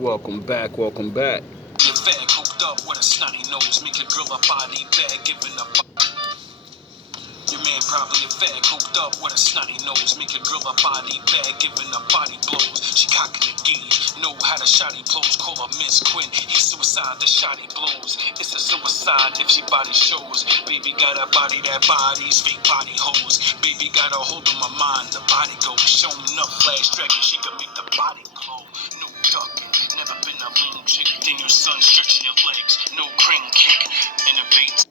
Welcome back, welcome back. Your fag hooked up with a snotty nose, make your girl a body bag, giving a your man probably a fag hooked up with a snotty nose, make your girl a body bag, giving a body blows. She cocking the gauge, know how to shotty blows, call her Miss Quinn. He suicide, the shotty blows. It's a suicide if she body shows. Baby got a body that bodies, fake body hoes. Baby got a hold of my mind, the body goes. Show enough flash dragon, she can make the body glow. No ducking, never been a lean chick. Then your son stretching your legs, no crane kick. Innovate.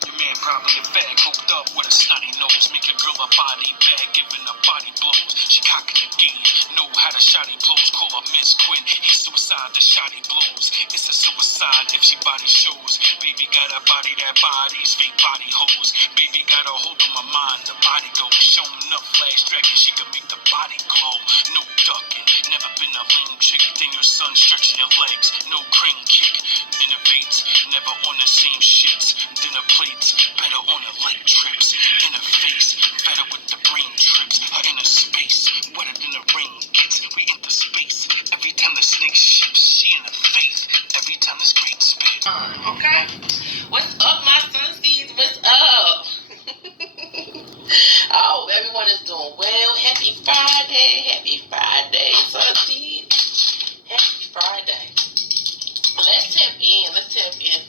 Your man probably a fag hooked up with a snotty nose, make your girl a body bag, giving her body blows. She cocking the gauge, know how to shotty blows, call her Miss Quinn. He suicide, the shotty blows. It's a suicide if she body shows. Baby got a body that bodies, fake body hoes. Baby got a hold of my mind, the body goes. Show enough flash dragon, she can make the body glow. No ducking, never been a lean chick. Then your son stretching your legs, no crane kick. Innovate, never on the same shits. Dinner plates, better on the late trips. In her face, better with the brain trips. Her inner space, wetter than the rain gets. We enter space. Every time the snake shifts, she in the face. Every time this great spit. Okay. What's up, my sunseeds? What's up? Oh, everyone is doing well. Happy Friday. Happy Friday, sunseeds. Happy Friday. Let's tap in,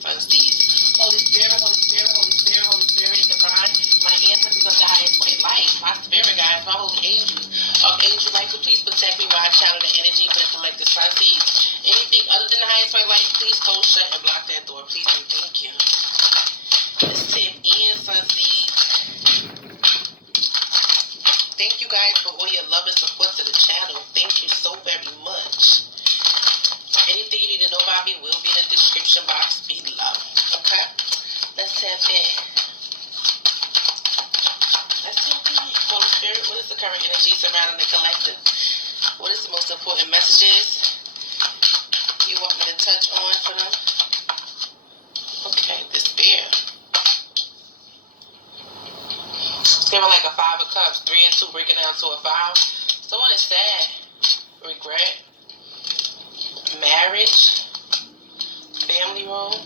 sunseeds. Holy Spirit, Holy Spirit, Holy Spirit, Holy Spirit, divine. My ancestors of the highest way light. My spirit guides, my holy angels. Archangel Michael, please protect me while I channel the energy for the collective sunseeds. Anything other than the highest way light, please close, shut, and block that door. Please and thank you. Let's tap in, sunseeds. Thank you guys for all your love and support to the channel. Thank you so very much. Anything you need to know about me will be in the description box below. Okay? Let's tap in. Holy Spirit, what is the current energy surrounding the collective? What is the most important messages you want me to touch on for them? Okay, despair. It's giving like a 5 of cups, 3 and 2 breaking down to a 5. Someone is sad, regret, marriage, family role.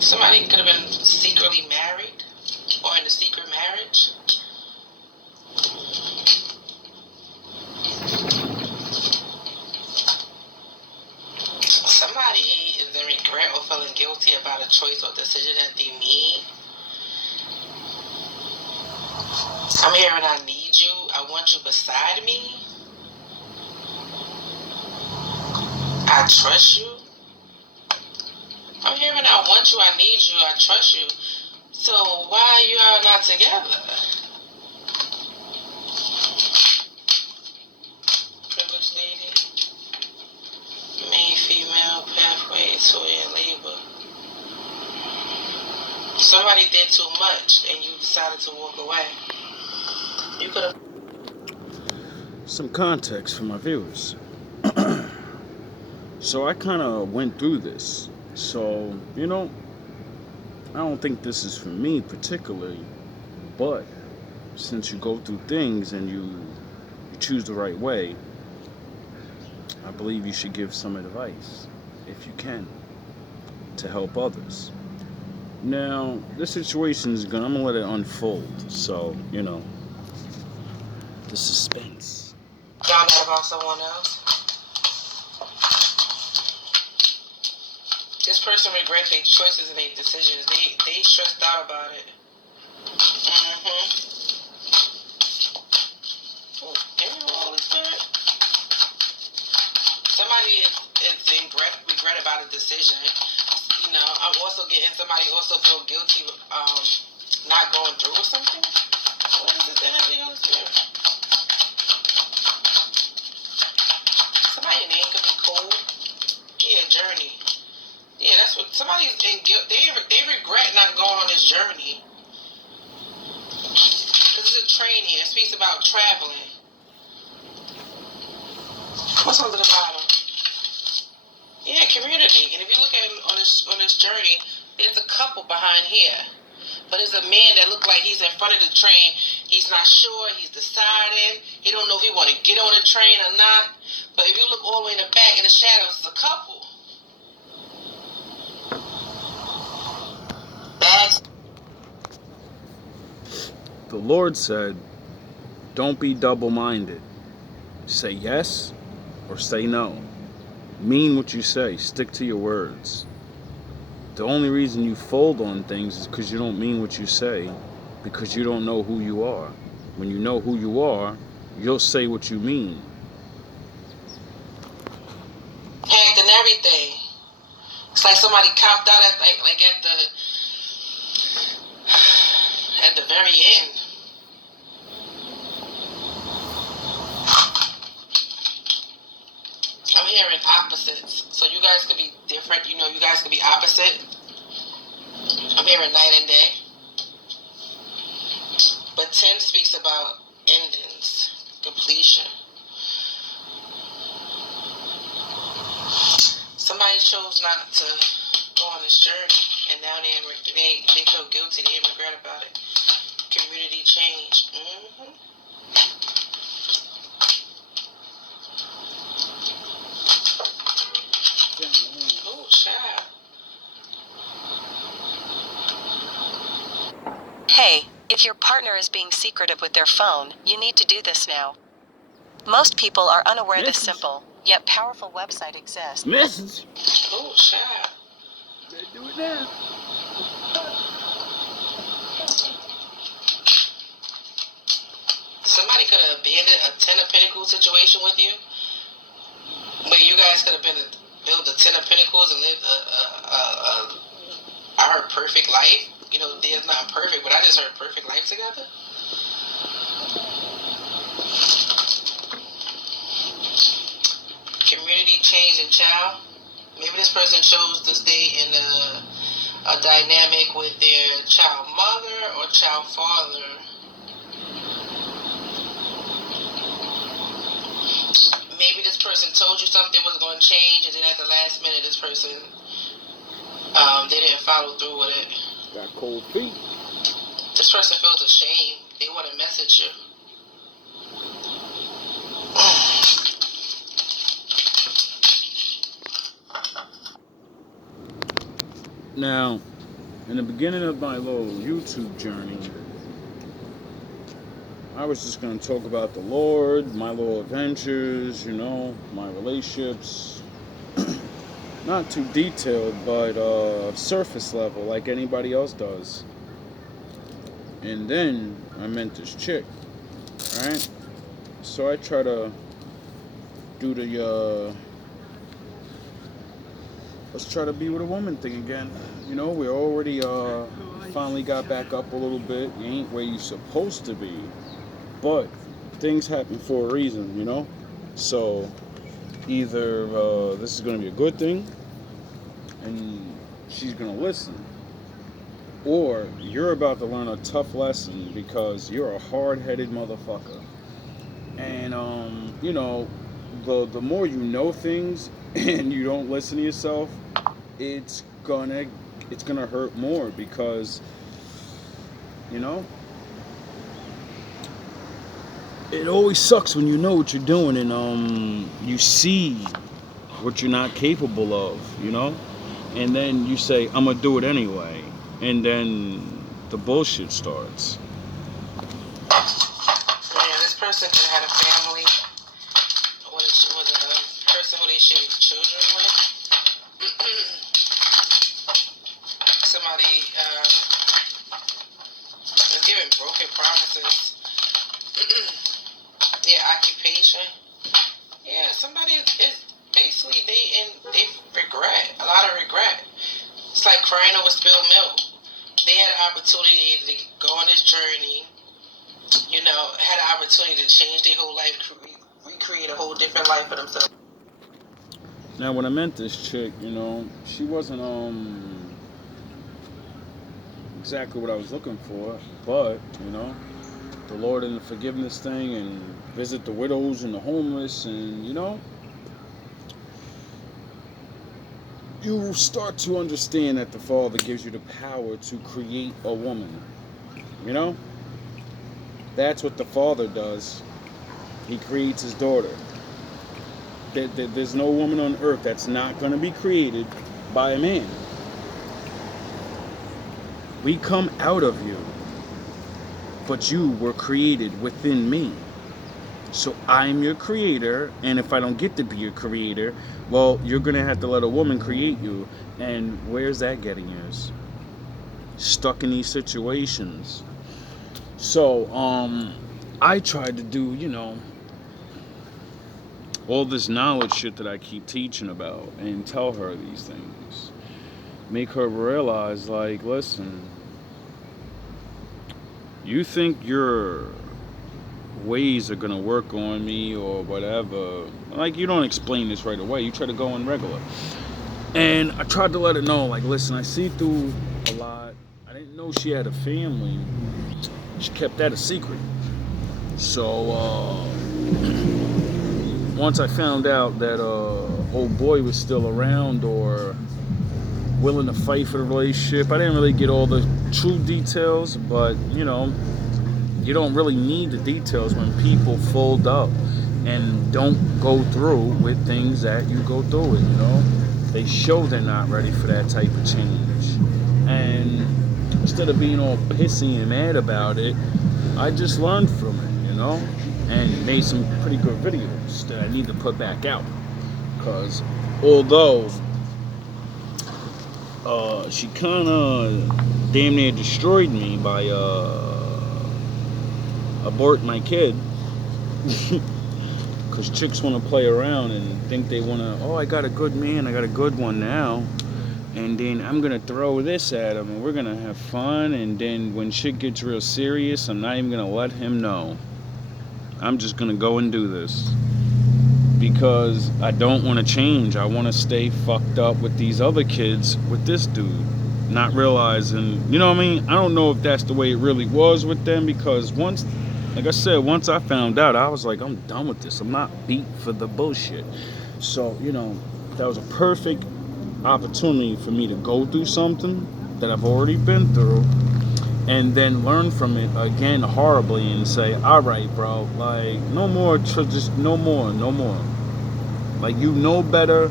Somebody could have been secretly married or in a secret marriage. Somebody is in regret or feeling guilty about a choice or decision that they made. I'm hearing I need you. I want you beside me. I trust you. I'm hearing I want you, I need you, I trust you. So why are you all not together? Privileged lady. Main female pathway to in labor. Somebody did too much and you decided to walk away. You could have. Some context for my viewers. So I kind of went through this. So, I don't think this is for me particularly, but since you go through things and you choose the right way, I believe you should give some advice, if you can, to help others. Now, this situation I'm going to let it unfold, so, the suspense. Found out about someone else. This person regrets their choices and their decisions. They stressed out about it. Give me Holy Spirit. Somebody is in regret about a decision. I'm also getting somebody also feel guilty not going through with something. What is this energy, Holy Spirit? Somebody's name could be cold. Yeah, journey. Yeah, that's what somebody's in guilt. They regret not going on this journey. This is a train here. It speaks about traveling. What's under the bottom? Yeah, community. And if you look at on this journey, there's a couple behind here. But it's a man that look like he's in front of the train. He's not sure. He's deciding. He don't know if he want to get on the train or not. But if you look all the way in the back in the shadows, it's a couple. That's The Lord said, don't be double-minded. Say yes or say no. Mean what you say. Stick to your words. The only reason you fold on things is because you don't mean what you say, because you don't know who you are. When you know who you are, you'll say what you mean. hacked and everything. It's like somebody copped out at the very end. I'm hearing opposites. So you guys could be different. You guys could be opposite. I'm hearing night and day. But 10 speaks about endings, completion. Somebody chose not to go on this journey, and now they feel guilty. They regret about it. Community change. Oh, child. Hey, if your partner is being secretive with their phone, you need to do this now. Most people are unaware this simple, yet powerful website exists. Message. Oh, child. Better do it now. Somebody could have abandoned a 10 of Pentacles situation with you, but you guys could have built a 10 of Pentacles and lived I heard perfect life. There's not perfect, but I just heard perfect life together. Community change and child. Maybe this person chose to stay in a dynamic with their child mother or child father. Maybe this person told you something was going to change, and then at the last minute, this person, they didn't follow through with it. Got cold feet. This person feels ashamed. They want to message you. Now, in the beginning of my little YouTube journey, I was just going to talk about the Lord, my little adventures, my relationships. Not too detailed, but surface level, like anybody else does. And then I met this chick, right? So I try to do the let's try to be with a woman thing again. We already finally got back up a little bit. You ain't where you supposed to be, but things happen for a reason, So either this is going to be a good thing and she's going to listen, or you're about to learn a tough lesson because you're a hard-headed motherfucker. And the more you know things and you don't listen to yourself, it's gonna hurt more, because it always sucks when you know what you're doing and you see what you're not capable of, and then you say, I'm gonna do it anyway, and then the bullshit starts. Yeah, this person could have had a family. Was a person who they shared children with. Somebody is giving broken promises. Their occupation. Yeah, somebody is basically they regret, a lot of regret. It's like crying over spilled milk. They had an opportunity to go on this journey, had an opportunity to change their whole life, recreate a whole different life for themselves. Now, when I met this chick, she wasn't exactly what I was looking for, but the Lord and the forgiveness thing, and visit the widows and the homeless, and you start to understand that the Father gives you the power to create a woman. You know? That's what the Father does. He creates his daughter. There's no woman on earth that's not going to be created by a man. We come out of you, but you were created within me. So I'm your creator, and if I don't get to be your creator, well, you're going to have to let a woman create you. And where's that getting us? Stuck in these situations. So, I tried to do, all this knowledge shit that I keep teaching about and tell her these things. Make her realize, like, listen, you think your ways are gonna work on me or whatever. Like, you don't explain this right away. You try to go in regular. And I tried to let her know, like, listen, I see through a lot. I didn't know she had a family. She kept that a secret. So, once I found out that old boy was still around or willing to fight for the relationship, I didn't really get all the true details, but, you don't really need the details when people fold up and don't go through with things that you go through with, They show they're not ready for that type of change. And instead of being all pissy and mad about it, I just learned from it, and made some pretty good videos that I need to put back out. Because although she kind of damn near destroyed me by abort my kid, because chicks want to play around and think they want to, I got a good man, I got a good one now, and then I'm going to throw this at him and we're going to have fun, and then when shit gets real serious, I'm not even going to let him know. I'm just going to go and do this because I don't want to change. I want to stay fucked up with these other kids with this dude, not realizing, I don't know if that's the way it really was with them, because once I found out, I was like, I'm done with this. I'm not beat for the bullshit. So, that was a perfect opportunity for me to go through something that I've already been through and then learn from it again horribly and say, all right, bro, like, no more, just no more. Like, better.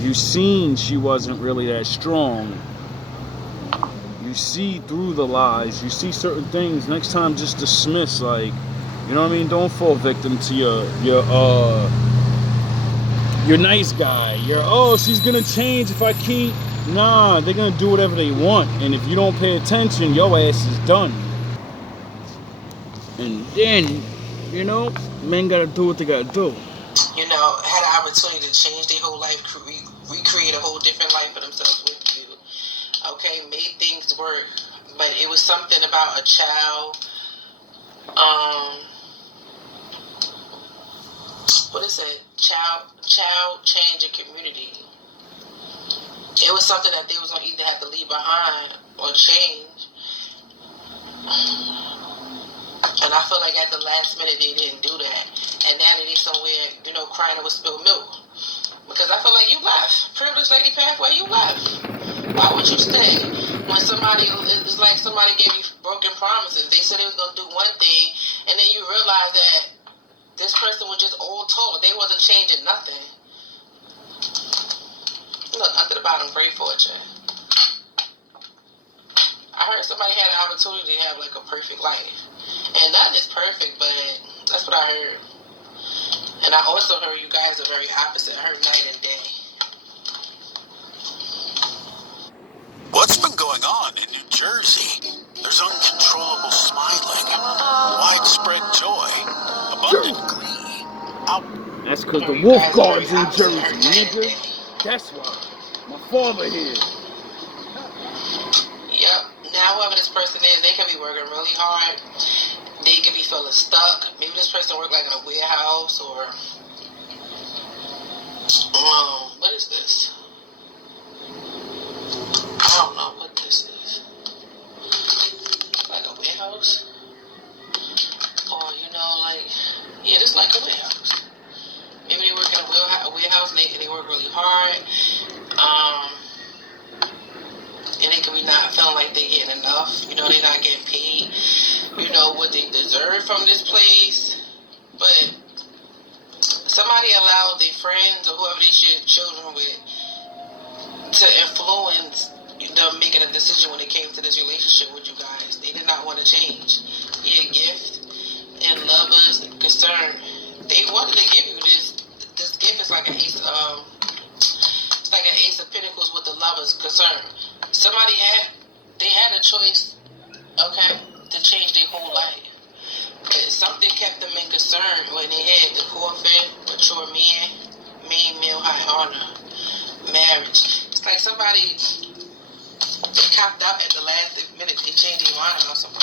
You seen she wasn't really that strong. You see through the lies. You see certain things. Next time, just dismiss, like, don't fall victim to your nice guy. She's gonna change if I keep. Nah, they're gonna do whatever they want, and if you don't pay attention, your ass is done. And then, men gotta do what they gotta do. Had an opportunity to change their whole life, recreate a whole different life for themselves with you. Okay, made things work, but it was something about a child. What is it? Child change a community. It was something that they was gonna either have to leave behind or change. And I feel like at the last minute they didn't do that. And now that they're somewhere, crying over spilled milk. Because I feel like you left. Privileged Lady Pathway, you left. Why would you stay? When it's like somebody gave you broken promises. They said they was going to do one thing, and then you realize that this person was just old talk. They wasn't changing nothing. Look, under the bottom, great fortune. I heard somebody had an opportunity to have like a perfect life. And none is perfect, but that's what I heard. And I also heard you guys are very opposite. I heard night and day. What's been going on in New Jersey? There's uncontrollable smiling, widespread joy, abundant glee. That's because the wolf guard's in Jersey, nigga. That's why. My father here. Yep. Now whoever this person is, they can be working really hard. They could be feeling stuck. Maybe this person work like in a warehouse or what is this? I don't know what this is. Like a warehouse? Or this like a warehouse. Maybe they work in a warehouse and they work really hard. Um, and they could be not feeling like they're getting enough. You know, they're not getting paid, you know, what they deserve from this place. But somebody allowed their friends or whoever they share children with to influence them making a decision when it came to this relationship with you guys. They did not want to change. Yeah, gift and lovers concern. They wanted to give you this. This gift is like an ace. It's like an ace of pentacles with the lovers concern. Somebody had a choice, okay, to change their whole life. But something kept them in concern when they had the coffin, mature man, main male, high honor, marriage. It's like somebody, they copped out at the last minute. They changed their mind or something.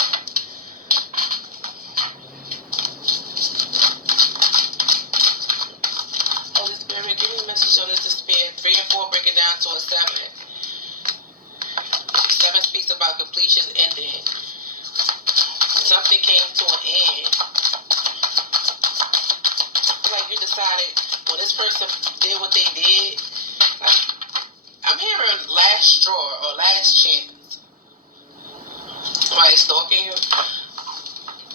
Holy Spirit, give me a message on this despair. 3 and 4 break it down to a 7. 7 speaks about completions ending. Something came to an end. Like you decided when this person did what they did. Like, I'm hearing last straw or last chance. Somebody stalking you?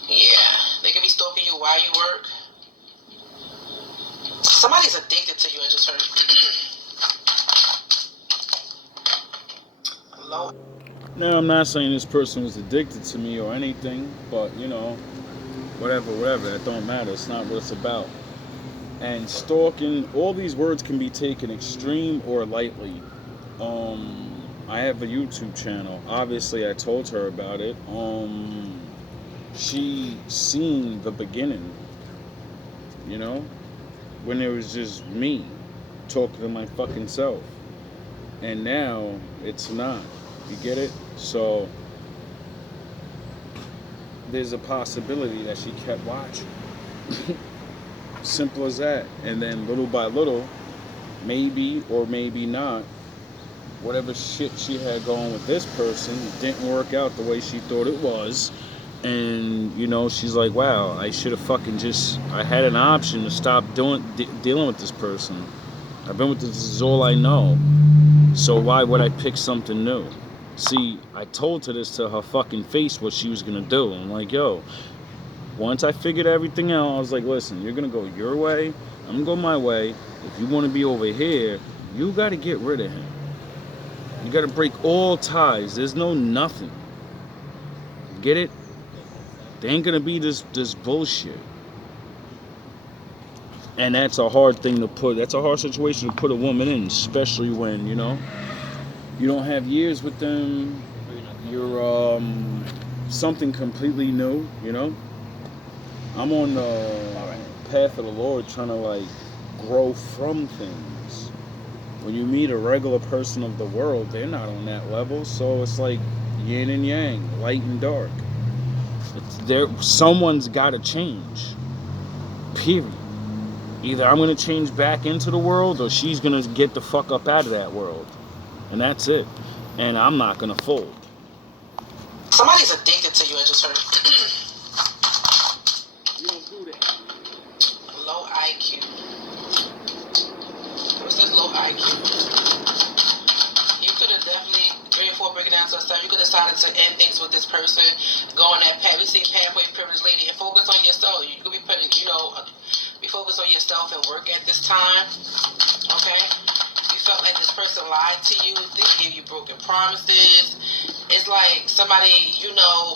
Yeah, they could be stalking you while you work. Somebody's addicted to you, I just heard. Hello? Now, I'm not saying this person was addicted to me or anything, but, you know, whatever, that don't matter. It's not what it's about. And stalking, all these words can be taken extreme or lightly. I have a YouTube channel. Obviously, I told her about it. She seen the beginning, you know, when it was just me talking to my fucking self. And now, it's not. You get it? So there's a possibility that she kept watching. Simple as that. And then little by little, maybe or maybe not, whatever shit she had going with this person didn't work out the way she thought it was. And, you know, she's like, wow, I should have fucking I had an option to stop dealing with this person. I've been with this is all I know. So why would I pick something new? See, I told her this to her fucking face what she was gonna do. I'm like, yo, once I figured everything out, I was like, listen, you're gonna go your way, I'm gonna go my way. If you wanna be over here, you gotta get rid of him. You gotta break all ties. There's no nothing. Get it? There ain't gonna be this bullshit. And that's a hard situation to put a woman in, especially when, you know, you don't have years with them. You're something completely new, you know. I'm on the path of the Lord trying to like grow from things. When you meet a regular person of the world, they're not on that level. So it's like yin and yang, light and dark. Someone's got to change. Period. Either I'm going to change back into the world or she's going to get the fuck up out of that world. And that's it. And I'm not going to fold. Somebody's addicted to you, I just heard. You don't do that. Low IQ. What's this low IQ? You could have definitely, 3 and 4 breaking down some stuff, you could have decided to end things with this person, go on that path. We see pathway privileged lady, and focus on yourself. You could be putting, you know, be focused on yourself and work at this time. Okay? You felt like this person lied to you, they gave you broken promises. It's like somebody, you know,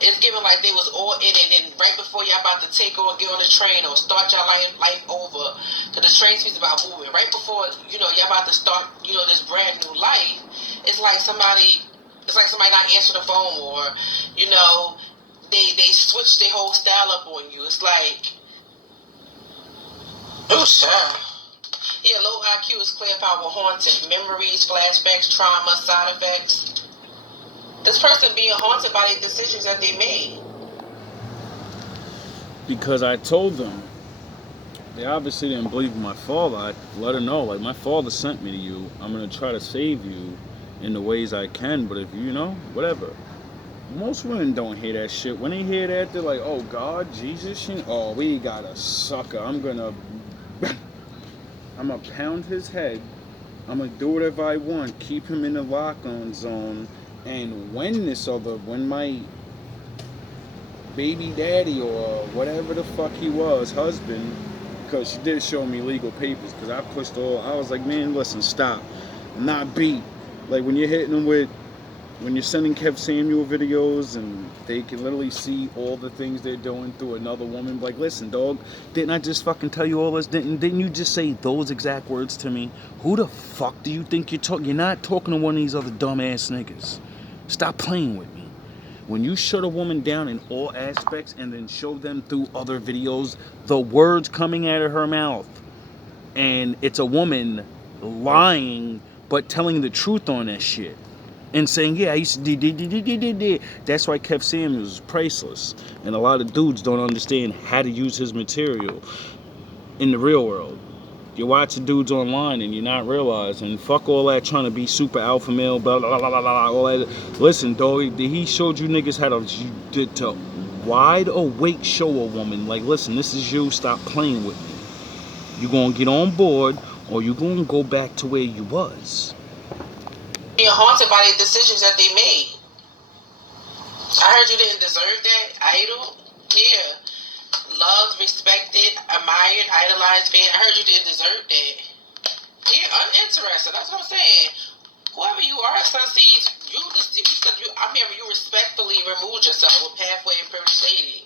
it's given like they was all in it, and right before y'all about to take on, get on the train or start y'all life over, because the train speaks about moving. Right before, you know, y'all about to start, you know, this brand new life, it's like somebody not answering the phone, or, you know, they switch their whole style up on you. It's like, oh, sure. Yeah, low IQ is clear power, haunted. Memories, flashbacks, trauma, side effects. This person being haunted by the decisions that they made. Because I told them, they obviously didn't believe in my father. I let her know, like, my father sent me to you. I'm going to try to save you in the ways I can, but if you know, whatever. Most women don't hear that shit. When they hear that, they're like, oh, God, Jesus, oh, we got a sucker. I'm gonna pound his head I'm gonna do whatever I want. Keep him in the lock-on zone. And when my baby daddy or whatever the fuck he was, husband, because she did show me legal papers, because I was like, man, listen, stop. I'm not beat. Like when you're hitting them when you're sending Kev Samuel videos and they can literally see all the things they're doing through another woman, like, listen, dog, didn't I just fucking tell you all this? Didn't you just say those exact words to me? Who the fuck do you think you're talking? You're not talking to one of these other dumbass niggas. Stop playing with me. When you shut a woman down in all aspects and then show them through other videos the words coming out of her mouth, and it's a woman lying but telling the truth on that shit and saying, yeah, I used to do. That's why Kev Samuels is priceless. And a lot of dudes don't understand how to use his material in the real world. You're watching dudes online and you're not realizing, fuck all that trying to be super alpha male, blah, blah, blah, blah, blah, all that. Listen, dog, he showed you niggas how to wide awake show a woman, like, listen, this is you, stop playing with me. You gonna get on board or you gonna go back to where you was. Being haunted by the decisions that they made. I heard you didn't deserve that. Idol. Yeah. Loved, respected, admired, idolized fan. I heard you didn't deserve that. Yeah, uninterested. That's what I'm saying. Whoever you are, Sunseeds, I mean, you respectfully removed yourself with pathway and privilege dating.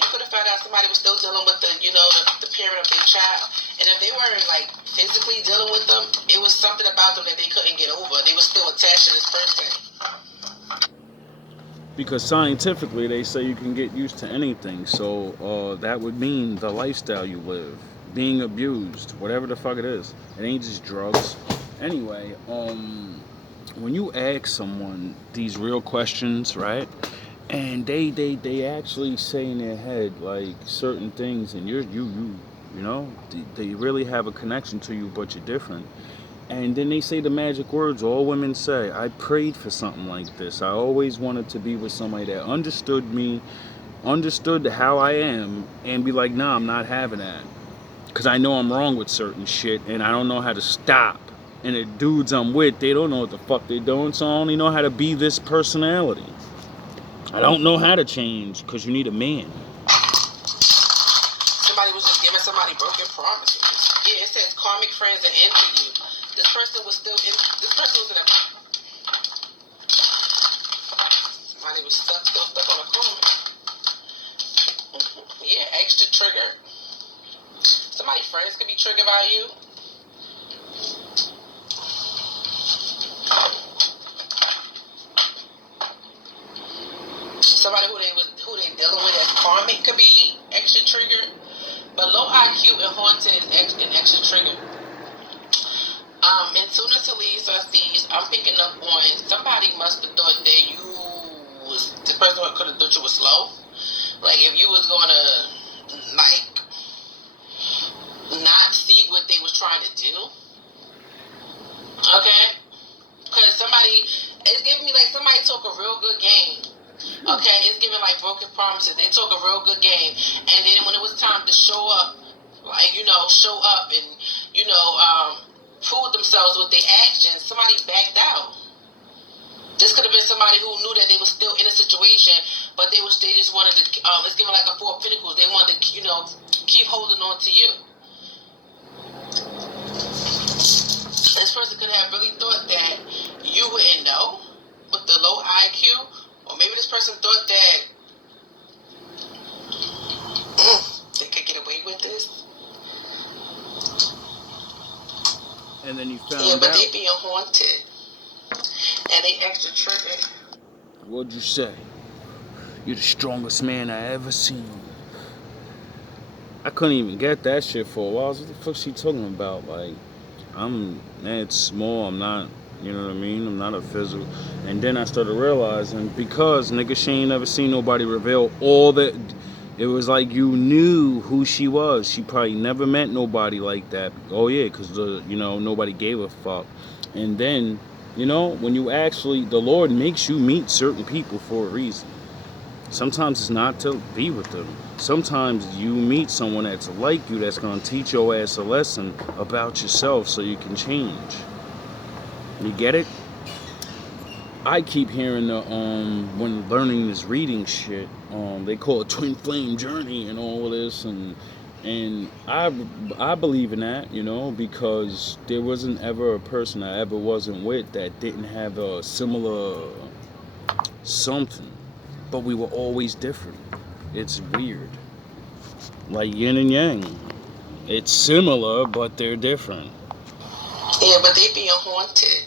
You could have found out somebody was still dealing with the parent of their child. And if they weren't like physically dealing with them, it was something about them that they couldn't get over. They were still attached to this person. Because scientifically they say you can get used to anything. So that would mean the lifestyle you live, being abused, whatever the fuck it is. It ain't just drugs. Anyway, when you ask someone these real questions, right? And they actually say in their head like certain things, and you know, they really have a connection to you, but you're different. And then they say the magic words all women say. I prayed for something like this. I always wanted to be with somebody that understood me, understood how I am, and be like, nah, I'm not having that. Because I know I'm wrong with certain shit, and I don't know how to stop. And the dudes I'm with, they don't know what the fuck they're doing, so I only know how to be this personality. I don't know how to change, because you need a man. Somebody was just giving somebody broken promises. Yeah, it says karmic friends that envy you. This person was in a... Somebody was still stuck on a karmic. Yeah, extra trigger. Somebody's friends could be triggered by you. Somebody who they dealing with as karmic could be extra triggered. But low IQ and haunted is an extra trigger. And sooner to leave Sunseeds, I'm picking up on somebody must have thought that the person could have thought you was slow. Like if you was gonna like not see what they was trying to do. Okay? Because it's giving me like somebody took a real good game. Okay? It's giving like broken promises. They took a real good game. And then when it was time to show up, like, show up and, prove themselves with their actions, somebody backed out. This could have been somebody who knew that they were still in a situation, but they just wanted to, it's giving like a Four of Pentacles. They wanted to, keep holding on to you. This person could have really thought that you wouldn't know with the low IQ, or maybe this person thought that they could get away with this. And then you found out. Yeah, but they being haunted. And they extra triggered. What'd you say? You're the strongest man I ever seen. I couldn't even get that shit for a while. What the fuck she talking about? Like, it's small, I'm not, you know what I mean? I'm not a physical. And then I started realizing, because nigga, she ain't never seen nobody reveal all that. It was like you knew who she was. She probably never met nobody like that. Oh yeah, because nobody gave a fuck. And then, when you actually, the Lord makes you meet certain people for a reason. Sometimes it's not to be with them. Sometimes you meet someone that's like you that's gonna teach your ass a lesson about yourself so you can change. You get it? I keep hearing the when learning this reading shit, they call it twin flame journey and all of this, and I believe in that, you know, because there wasn't ever a person I ever wasn't with that didn't have a similar something, but we were always different. It's weird, like yin and yang. It's similar, but they're different. Yeah, but they being haunted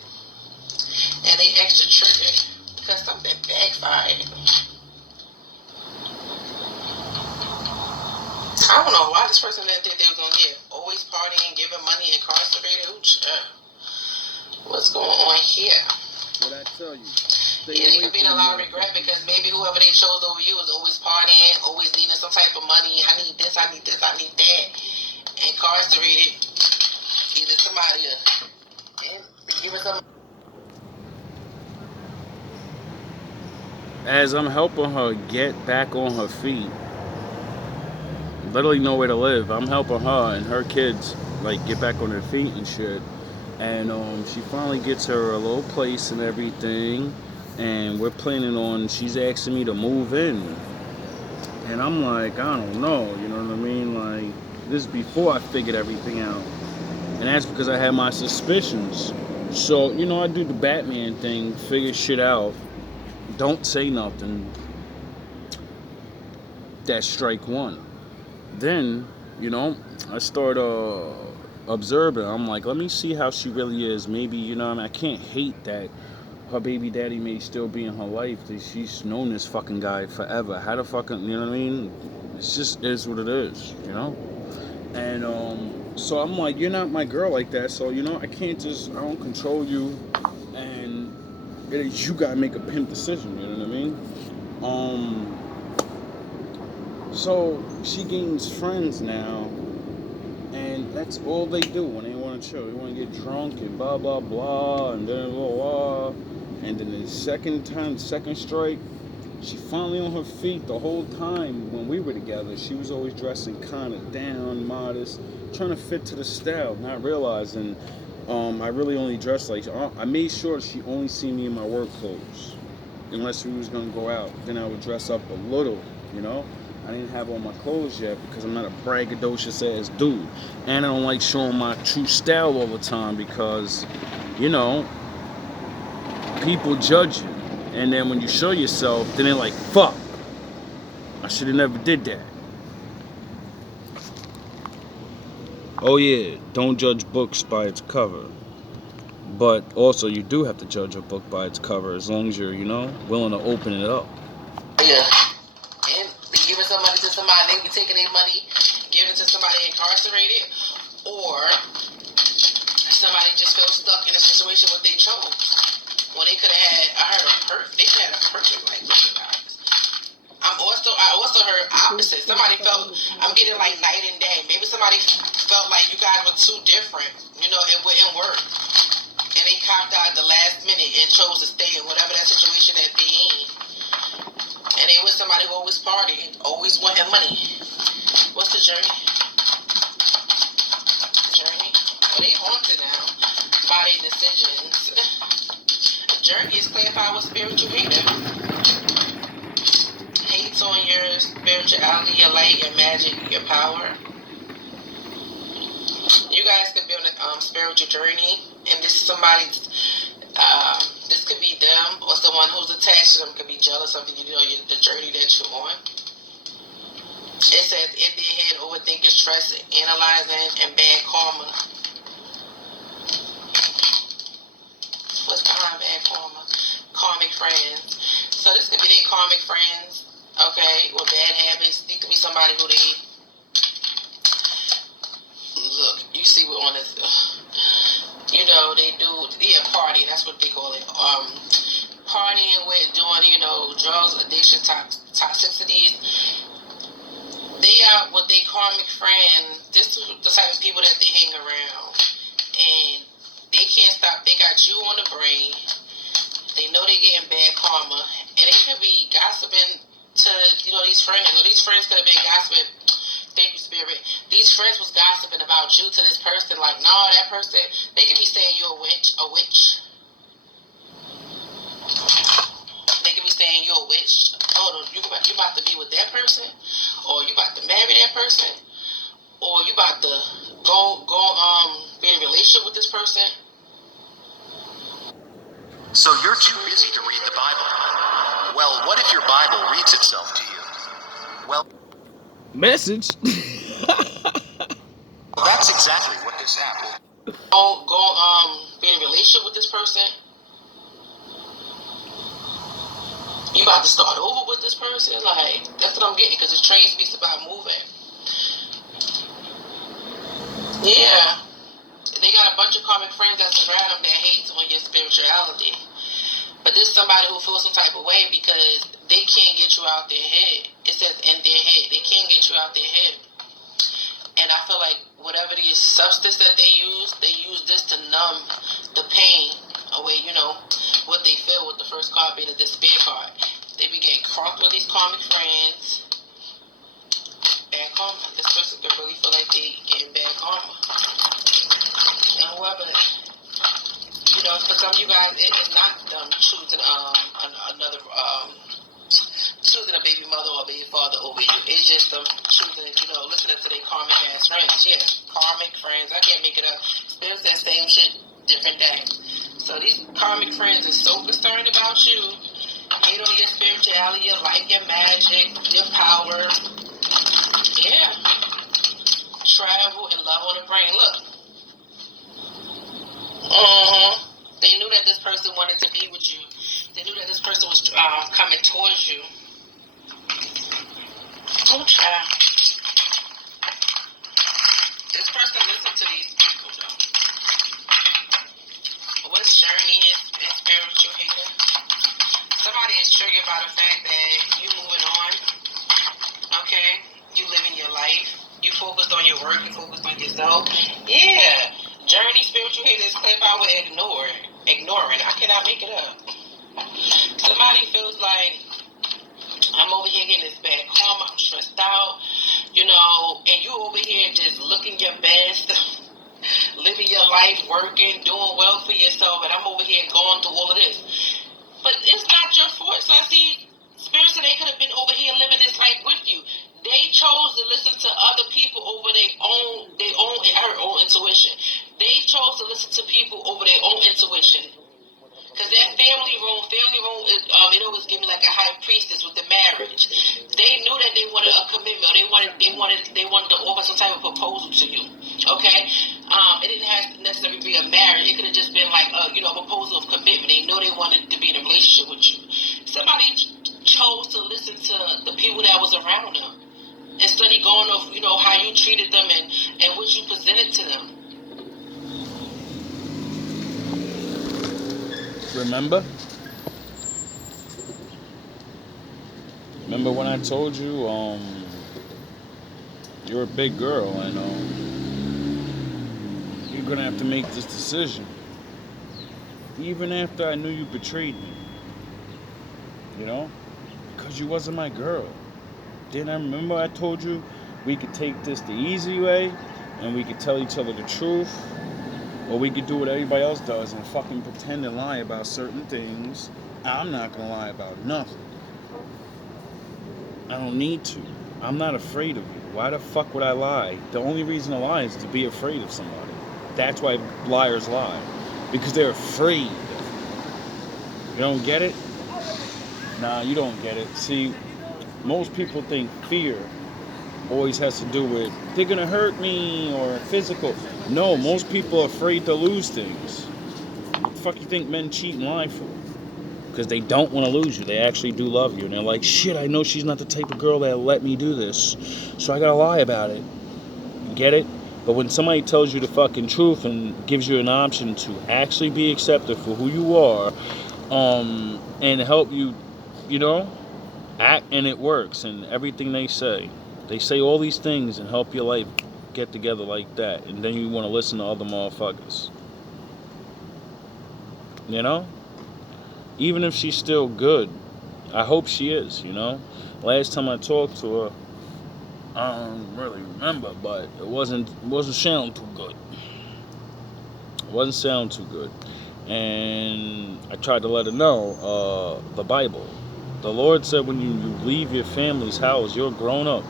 and they extra triggered because something backfired. I don't know why this person that did they was gonna get always partying, giving money, incarcerated. What's going on here? What I tell you? Yeah, they could be in a lot of regret because maybe whoever they chose over you is always partying, always needing some type of money. I need this, I need this, I need that. Incarcerated. Either somebody and give us some. As I'm helping her get back on her feet, literally nowhere to live. I'm helping her and her kids like get back on their feet and shit. And she finally gets her a little place and everything. And we're planning on. She's asking me to move in. And I'm like, I don't know. You know what I mean? Like this is before I figured everything out. And that's because I had my suspicions. So you know, I do the Batman thing, figure shit out. Don't say nothing. That's strike one. Then, you know, I start observing. I'm like, let me see how she really is. Maybe, you know, I can't hate that her baby daddy may still be in her life. That she's known this fucking guy forever. How the fucking, you know what I mean? It's just is what it is, you know? And so I'm like, you're not my girl like that. So, you know, I can't just, I don't control you. And it is, you gotta make a pimp decision, you know what I mean? So she gains friends now, and that's all they do when they want to chill. They want to get drunk and blah blah blah, and then blah blah. And then the second strike, she finally on her feet. The whole time when we were together, she was always dressing kind of down, modest, trying to fit to the style, not realizing I really only dressed like I made sure she only see me in my work clothes, unless we was gonna go out. Then I would dress up a little, you know. I didn't have all my clothes yet because I'm not a braggadocious ass dude. And I don't like showing my true style all the time because, you know, people judge you. And then when you show yourself, then they're like, fuck, I should have never did that. Oh yeah, don't judge books by its cover. But also you do have to judge a book by its cover as long as you're, you know, willing to open it up. Yeah. And they giving some money to somebody, they be taking their money, giving it to somebody incarcerated, or somebody just felt stuck in a situation what they chose. When they could have had, I heard they could have had a perfect life with you guys. I also heard opposite. Somebody felt, I'm getting like night and day. Maybe somebody felt like you guys were too different. You know, it wouldn't work. And they copped out at the last minute and chose to stay in whatever that situation that they in. And they with somebody who always partying, always wanting money. What's the journey? Journey? Well, they haunted now by their decisions. The journey is clarified with spiritual hater. Hates on your spirituality, your light, your magic, your power. You guys could be on a spiritual journey, and this is somebody's. This could be them or someone who's attached to them could be jealous of you know the journey that you're on. It says in their head, overthinking, stress, analyzing, and bad karma. What's behind bad karma? Karmic friends. So this could be their karmic friends, okay, with bad habits. It could be somebody who they look. You see what on this. You know, they do, party, that's what they call it. Partying with, doing, you know, drugs, addiction, toxicities. They are with their karmic friends. This is the type of people that they hang around. And they can't stop. They got you on the brain. They know they're getting bad karma. And they could be gossiping to, these friends. Or these friends could have been gossiping. Thank you, Spirit. These friends was gossiping about you to this person. Like, no, that person, they could be saying you're a witch. They could be saying you're a witch. Oh, you about to be with that person? Or you about to marry that person? Or you about to go be in a relationship with this person? So you're too busy to read the Bible. Well, what if your Bible reads itself to you? Well, Message. that's exactly what this app will. Go be in a relationship with this person? You about to start over with this person? Like, that's what I'm getting, because the train speaks about moving. Yeah. They got a bunch of karmic friends that's around them that hates on your spirituality. But this is somebody who feels some type of way because they can't get you out their head. It says in their head. They can't get you out their head. And I feel like whatever these substance that they use this to numb the pain away, what they feel, with the first card being the despair card. They be getting crunked with these karmic friends. Bad karma. This person could really feel like they getting bad karma. And whoever, for some of you guys, it's not them choosing choosing a baby mother or a baby father over you. It's just them choosing, listening to their karmic ass friends. Yeah, karmic friends. I can't make it up. Spirits that same shit, different day. So these karmic friends are so concerned about you, hate on your spirituality, your life, your magic, your power. Yeah. Travel and love on the brain. Look. They knew that this person wanted to be with you. They knew that this person was coming towards you. Oh, child. This person listened to these people, though. What's journey and spiritual healing? Somebody is triggered by the fact that you moving on. Okay? You living your life. You focused on your work. You focused on yourself. Yeah. Journey, spiritual healing is clear by way ignoring. I cannot make it up. Somebody feels like, I'm over here getting this bad karma, I'm stressed out, and you over here just looking your best, living your life, working, doing well for yourself, and I'm over here going through all of this. But it's not your fault. So I see spirits, they could have been over here living this life with you. They chose to listen to other people over their own intuition. They chose to listen to people over their own intuition. Because that family room, it always give me like a high priestess with the marriage. They knew that they wanted a commitment, or they wanted to offer some type of proposal to you. Okay? It didn't have to necessarily be a marriage. It could have just been like a proposal of commitment. They know they wanted to be in a relationship with you. Somebody chose to listen to the people that was around them instead of going off, how you treated them and what you presented to them. Remember when I told you you're a big girl and you're gonna have to make this decision. Even after I knew you betrayed me, because you wasn't my girl. Then I remember I told you we could take this the easy way and we could tell each other the truth. Or we could do what everybody else does and fucking pretend and lie about certain things. I'm not gonna lie about nothing. I don't need to. I'm not afraid of you. Why the fuck would I lie? The only reason to lie is to be afraid of somebody. That's why liars lie. Because they're afraid. You don't get it? Nah, you don't get it. See, most people think fear always has to do with they're gonna hurt me or physical. No, most people are afraid to lose things. What the fuck you think men cheat and lie for? Because they don't want to lose you. They actually do love you. And they're like, shit, I know she's not the type of girl that'll let me do this, so I gotta lie about it. You get it? But when somebody tells you the fucking truth and gives you an option to actually be accepted for who you are, and help you, act, and it works, and everything they say all these things and help your life get together like that, and then you want to listen to other motherfuckers. Even if she's still good, I hope she is, you know. Last time I talked to her, I don't really remember, but it wasn't sound too good. It wasn't sound too good. And I tried to let her know, the Bible. The Lord said when you leave your family's house, you're grown up.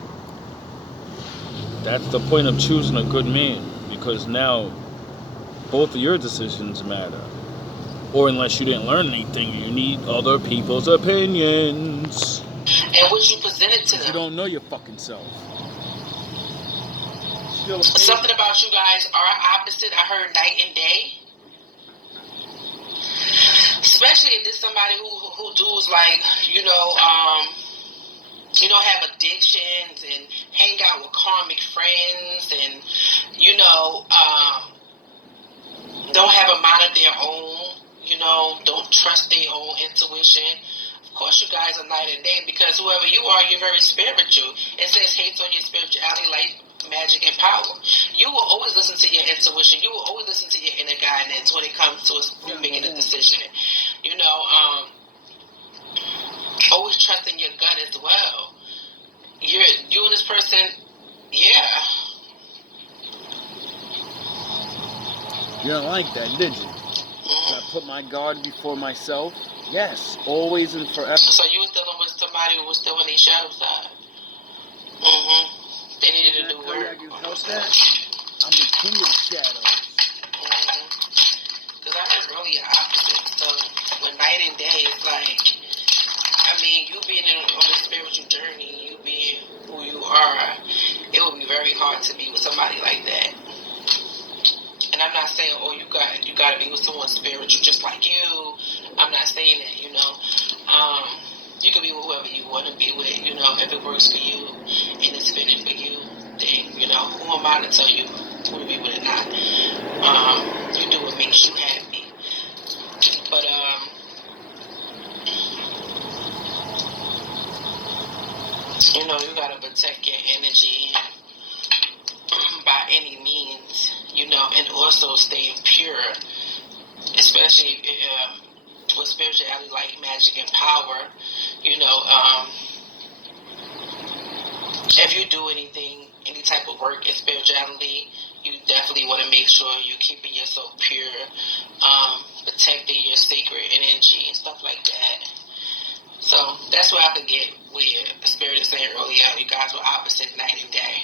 That's the point of choosing a good man, because now both of your decisions matter. Or unless you didn't learn anything, you need other people's opinions. And what you presented to You them. don't know your fucking self. Something about you guys are opposite. I heard night and day. Especially if there's somebody who does like, have addictions and hang out with karmic friends and, don't have a mind of their own, don't trust their own intuition. Of course you guys are night and day, because whoever you are, you're very spiritual. It says hates on your spirituality like magic and power. You will always listen to your intuition. You will always listen to your inner guidance when it comes to making a decision. Always trusting your gut as well. You and this person, yeah. You don't like that, did you? I put my guard before myself. Yes, always and forever. So you was dealing with somebody who was still on their shadow side. They needed to do work. I'm the king of shadows. Because I heard earlier opposite. So when night and day, it's like, you being on a spiritual journey, you being who you are, it would be very hard to be with somebody like that. And I'm not saying, you got to be with someone spiritual just like you. I'm not saying that, you can be with whoever you want to be with, if it works for you and it's fitting for you, then, who am I to tell you who to be with or not? You do what makes you happy. But, you got to protect your energy by any means, and also staying pure, especially with spirituality like magic and power. If you do any type of work in spirituality, you definitely want to make sure you're keeping yourself pure, protecting your sacred energy and stuff like that. So that's where I could get where the spirit is saying earlier, you guys were opposite night and day.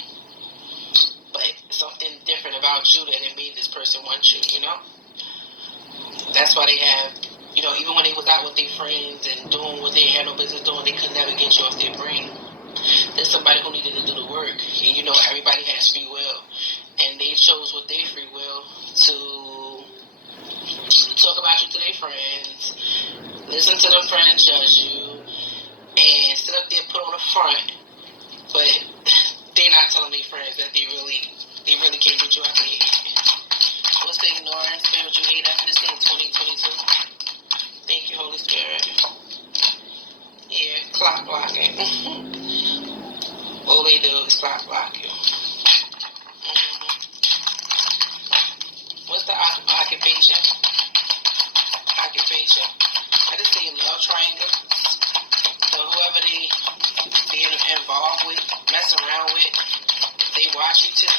But something different about you that it made this person want you, That's why they have, even when they was out with their friends and doing what they had no business doing, they could never get you off their brain. There's somebody who needed to do the work. And, everybody has free will. And they chose with their free will to talk about you to their friends, listen to their friends judge you, and sit up there put on the front. But they're not telling their friends that they really can't get you out there. What's the ignoring spiritual hate after this thing 2022? Thank you, Holy Spirit. Yeah, clock blocking. All they do is clock block you. What's the occupation? Occupation. I just say love triangle. So whoever they being involved with, mess around with, they watch you too.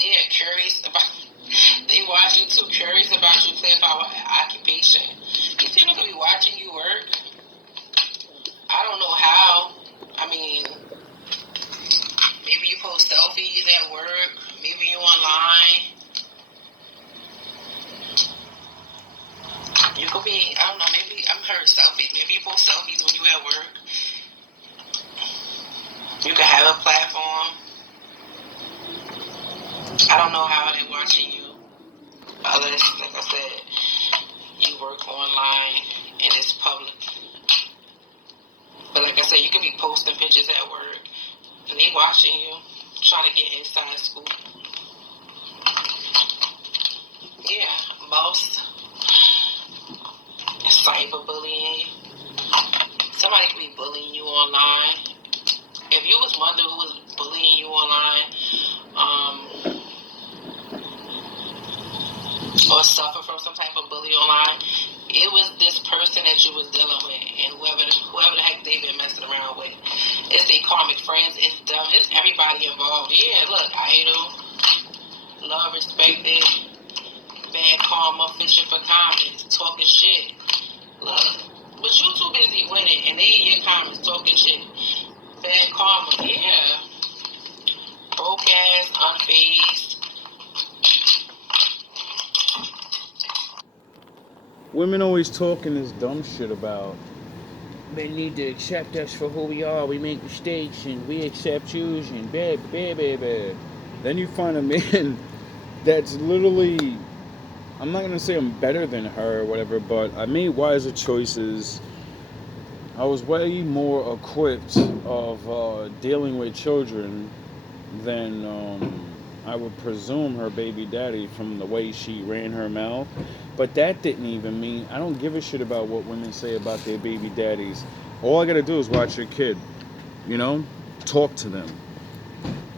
Yeah, curious about. They watch you too, curious about you playing power occupation. These people could be watching you work. I don't know how. Maybe you post selfies at work. Maybe you online. You could be, I don't know, maybe I've heard selfies. Maybe you post selfies when you at work. You could have a platform. I don't know how they're watching you. Unless, like I said, you work online and it's public. But like I said, you could be posting pictures at work and they watching you, trying to get inside scoop. Yeah, most cyberbullying. Somebody could be bullying you online. If you was wondering who was bullying you online, or suffer from some type of bully online, It was this person that you was dealing with, and whoever the heck they've been messing around with. It's their karmic friends. It's them. It's everybody involved. Yeah, look, idol, love, respected, bad karma, fishing for comments, talking shit. Look, but you too busy winning, and they in your comments talking shit. Bad karma, yeah. Broke ass, unfazed. Women always talking this dumb shit about men need to accept us for who we are. We make mistakes and we accept you and babe. Then you find a man that's literally, I'm not gonna say I'm better than her or whatever, but I made wiser choices. I was way more equipped of dealing with children than I would presume her baby daddy from the way she ran her mouth. But that didn't even mean, I don't give a shit about what women say about their baby daddies. All I gotta do is watch your kid, talk to them.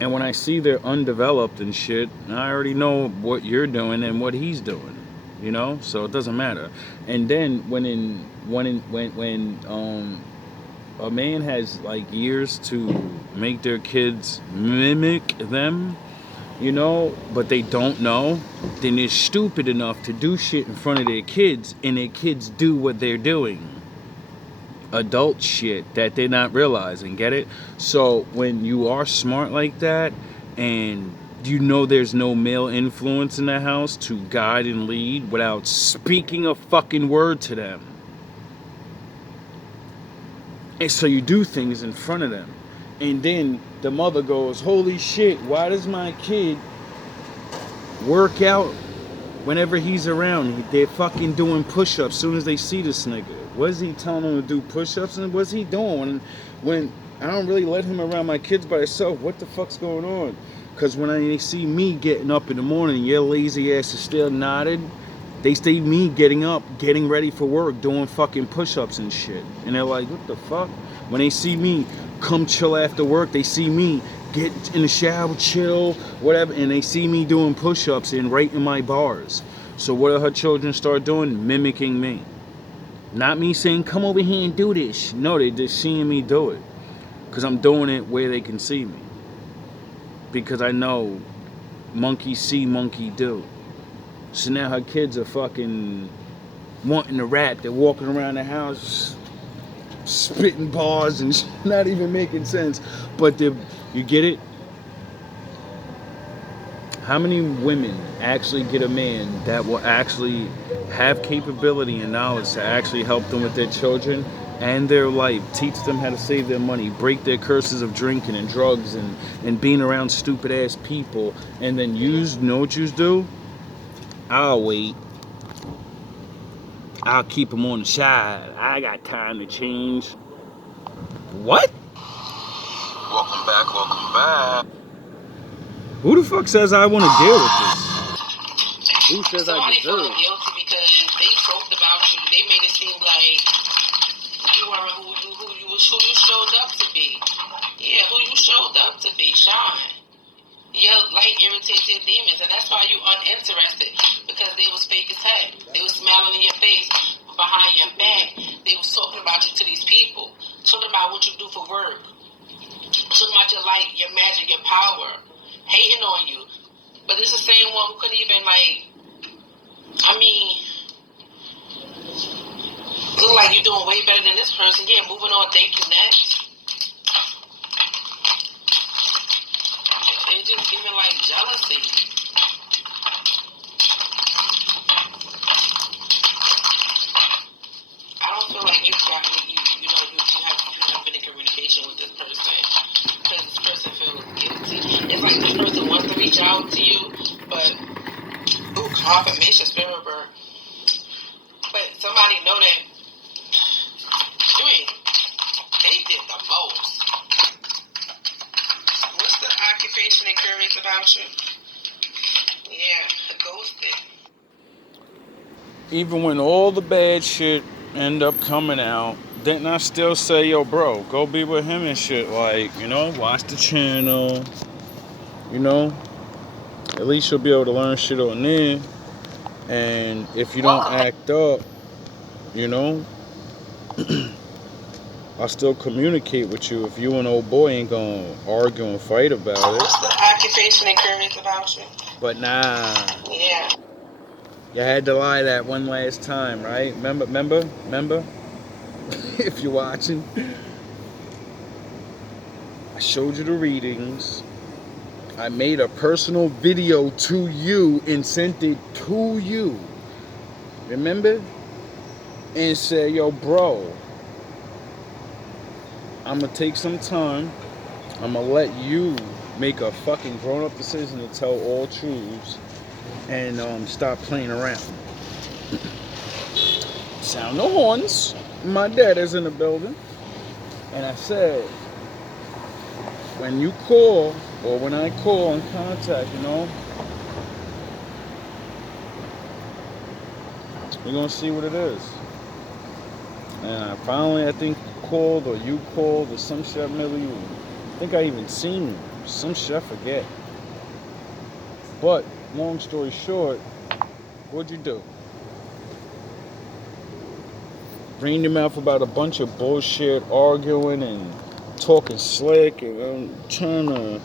And when I see they're undeveloped and shit, I already know what you're doing and what he's doing, so it doesn't matter. And then when a man has like years to make their kids mimic them, but they don't know, then they're stupid enough to do shit in front of their kids, and their kids do what they're doing. Adult shit that they're not realizing, get it? So when you are smart like that, and there's no male influence in the house to guide and lead without speaking a fucking word to them. And so you do things in front of them. And then the mother goes, holy shit, why does my kid work out whenever he's around? They're fucking doing push-ups as soon as they see this nigga. What is he telling them to do push-ups? And what's he doing? When I don't really let him around my kids by himself, what the fuck's going on? Because when they see me getting up in the morning, your lazy ass is still nodded. They see me getting up, getting ready for work, doing fucking push-ups and shit. And they're like, what the fuck? When they see me come chill after work, they see me get in the shower, chill, whatever, and they see me doing push-ups and writing my bars. So what do her children start doing? Mimicking me. Not me saying, come over here and do this. No, they're just seeing me do it. Because I'm doing it where they can see me. Because I know monkey see, monkey do. So now her kids are fucking wanting to rap. They're walking around the house spitting bars and not even making sense. But you get it? How many women actually get a man that will actually have capability and knowledge to actually help them with their children and their life, teach them how to save their money, break their curses of drinking and drugs and being around stupid ass people, and then know what you do? I'll wait. I'll keep them on the side. I got time to change. What? Welcome back. Who the fuck says I want to deal with this? Who says Somebody I deserve feeling guilty because they talked about you. They made it seem like you weren't who you showed up to be. Yeah, who you showed up to be, shine. Your light irritates your demons, and that's why you uninterested, because they was fake as heck. They was smiling in your face, but behind your back, they was talking about you to these people, talking about what you do for work, talking about your light, your magic, your power, hating on you. But it's the same one who couldn't even look like you're doing way better than this person. Yeah, moving on, thank you, next. They just giving jealousy. I don't feel like you have been in communication with this person because this person feels guilty. It's like this person wants to reach out to you, but confirmation, spirit bird. But somebody know that they did the most. What's the occupation and curious about you? Yeah, a ghosted. Even when all the bad shit end up coming out, didn't I still say, yo, bro, go be with him and shit? Watch the channel. At least you'll be able to learn shit on there. And if you don't act up, you know, I'll still communicate with you if you and old boy ain't gonna argue and fight about it. What's the occupation and careers about you? But nah, Yeah. you had to lie that one last time, right? Remember? If you're watching, I showed you the readings. I made a personal video to you and sent it to you. Remember? And said, yo, bro, I'm gonna take some time. I'm gonna let you make a fucking grown-up decision to tell all truths and stop playing around. Sound the horns. My dad is in the building. And I said, when you call, or when I call and contact, you're gonna see what it is. And I finally, I think, called, or you called, or some shit, maybe you. I think I even seen you. Some shit, I forget. But, long story short, what'd you do? Bring your mouth about a bunch of bullshit, arguing and talking slick, and trying to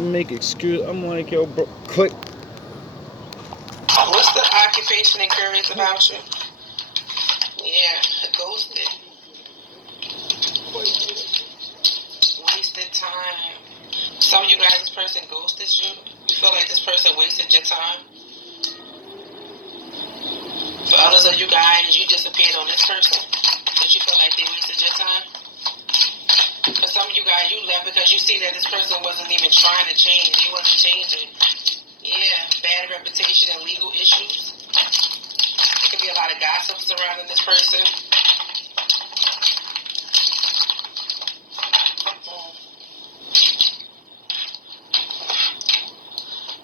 make excuse. I'm like, yo, bro, click. What's the occupation and careers about you? Yeah, ghosted. Wasted time. Some of you guys, this person ghosted you. You feel like this person wasted your time. For others of you guys, you disappeared on this person. Did you feel like they wasted your time? For some of you guys, you left because you see that this person wasn't even trying to change. He wasn't changing. Yeah, bad reputation and legal issues. There could be a lot of gossip surrounding this person.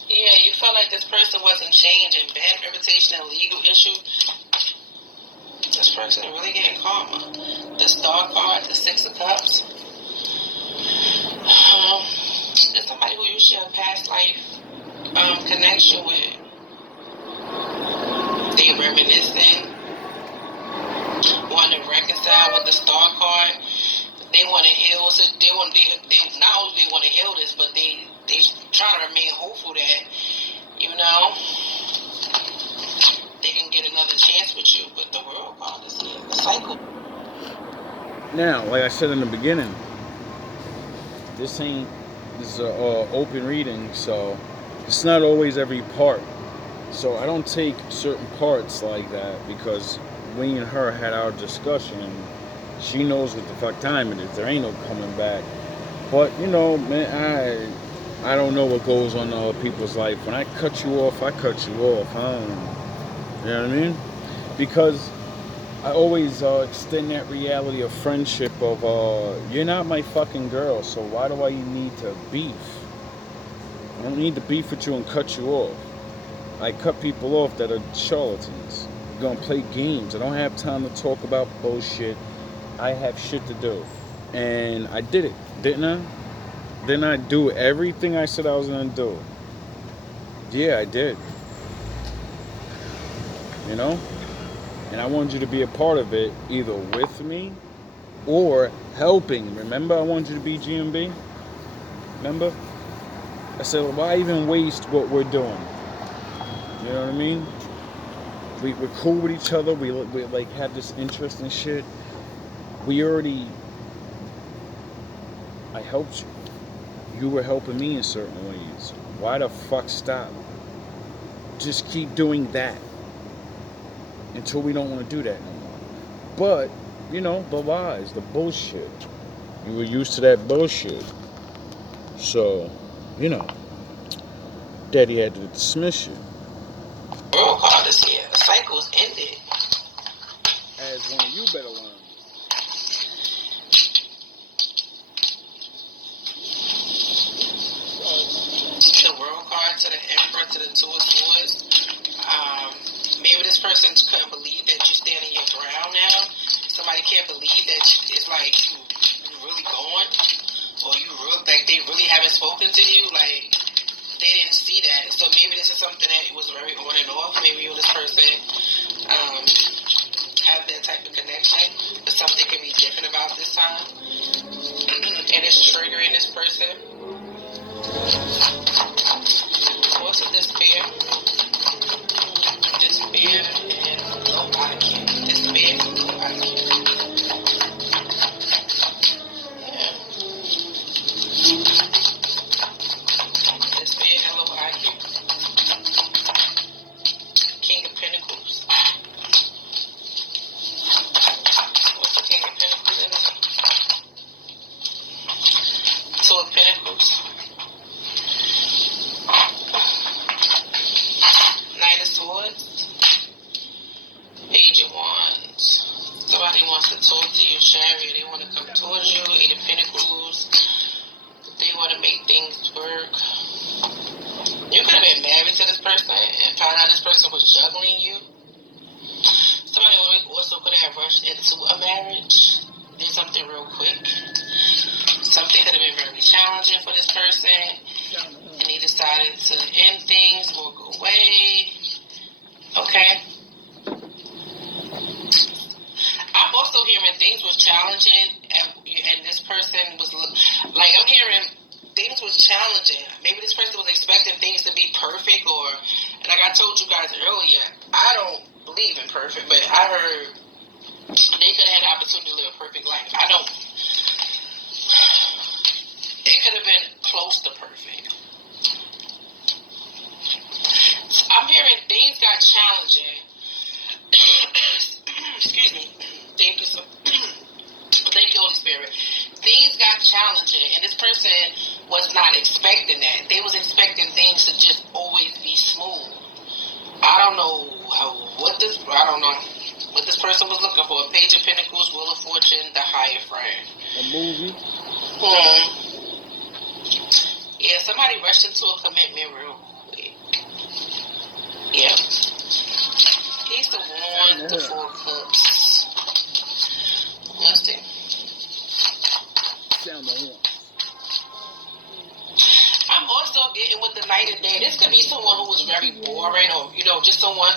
Yeah, you felt like this person wasn't changing. Bad reputation and legal issue. This person really getting karma. The Star card, the Six of Cups. There's somebody who you share a past life connection with. They reminiscing, wanting to reconcile with the Star card. They want to heal. So they not only they want to heal this, but they trying to remain hopeful that they can get another chance with you. But the World card is here. The cycle. Now, like I said in the beginning, this is an open reading, so it's not always every part. So I don't take certain parts like that, because we and her had our discussion. She knows what the fuck time it is. There ain't no coming back. But, man, I don't know what goes on in other people's life. When I cut you off, I cut you off. You know what I mean? Because I always extend that reality of friendship of, you're not my fucking girl, so why do I need to beef? I don't need to beef with you and cut you off. I cut people off that are charlatans. They're gonna play games. I don't have time to talk about bullshit. I have shit to do. And I did it, didn't I? Didn't I do everything I said I was gonna do? Yeah, I did. And I wanted you to be a part of it, either with me or helping. Remember, I wanted you to be GMB? Remember? I said, well, why even waste what we're doing? You know what I mean? We're cool with each other. We like have this interest in shit. I helped you. You were helping me in certain ways. Why the fuck stop? Just keep doing that until we don't want to do that no more. But, the lies, the bullshit. You were used to that bullshit. So, Daddy had to dismiss you. World card is here. The cycle's ended. As one of you better learn. The World card to the Emperor to the Two of Swords. Maybe this person couldn't believe that you're standing your ground now. Somebody can't believe that it's like you really going, or they really haven't spoken to you. Like, they didn't see that. So maybe this is something that was very on and off. Maybe you and this person this person. Also despair. Despair and low IQ. Despair and low IQ. Yeah. Despair and low IQ. King of Pentacles. What's the King of Pentacles energy? Two of Pentacles. Knight of Swords. Page of Wands. Somebody wants to talk to you, Chariot. They want to come towards you. Eight of Pentacles. They want to make things work. You could have been married to this person and found out this person was juggling you. Somebody also could have rushed into a marriage. Did something real quick. Something could have been very challenging for this person. And he decided to end things or go away. Okay. I'm also hearing things was challenging and this person was like, I'm hearing things was challenging. Maybe this person was expecting things to be perfect, or, and like I told you guys earlier, I don't believe in perfect, but I heard they could have had the opportunity to live a perfect life. I don't. It could have been close to perfect. I'm hearing things got challenging. Excuse me. Thank you so. Thank you, Holy Spirit. Things got challenging, and this person was not expecting that. They was expecting things to just always be smooth. I don't know what this person was looking for. Page of Pentacles, Wheel of Fortune, the Hierophant. A movie? Yeah, somebody rushed into a commitment real quick. Yeah. He's the one, the Four Cups. Let's see. Sound the horn. I'm also getting with the Knight of Day. This could be someone who was very boring, or, just someone,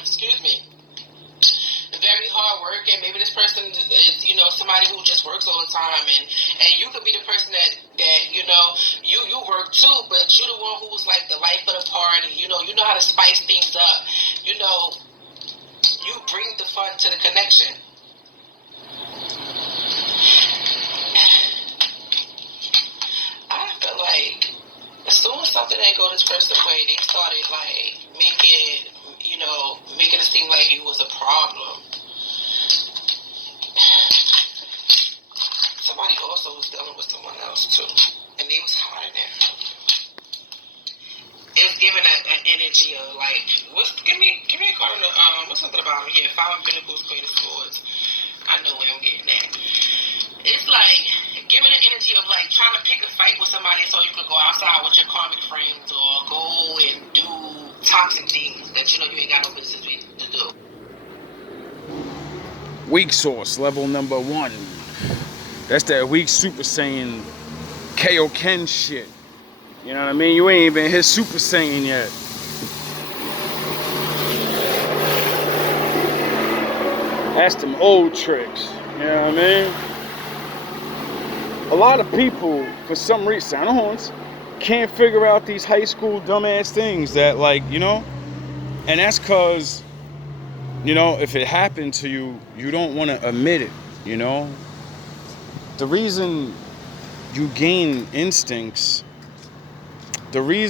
excuse me, very hard working. Maybe this person is, somebody who just works all the time, and you could be the person that you work too, but you're the one who's like the life of the party. You know how to spice things up. You bring the fun to the connection. I feel like as soon as something didn't go this person's way, they started like making it seem like it was a problem. Somebody also was dealing with someone else too, and they was hiding it. It's giving an energy of like, give me a card on the what's something about him here? Five of Pentacles, Queen of Swords. I know where I'm getting at. It's like giving an energy of like trying to pick a fight with somebody so you can go outside with your karmic friends or go and do toxic things that you ain't got no business to do. Weak Sauce, level number 1. That's that weak Super Saiyan Kaioken shit. You know what I mean? You ain't even hit Super Saiyan yet. That's them old tricks. You know what I mean? A lot of people, for some reason, sound the horns, can't figure out these high school dumbass things that, and that's because, if it happened to you, you don't want to admit it, The reason you gain instincts, the way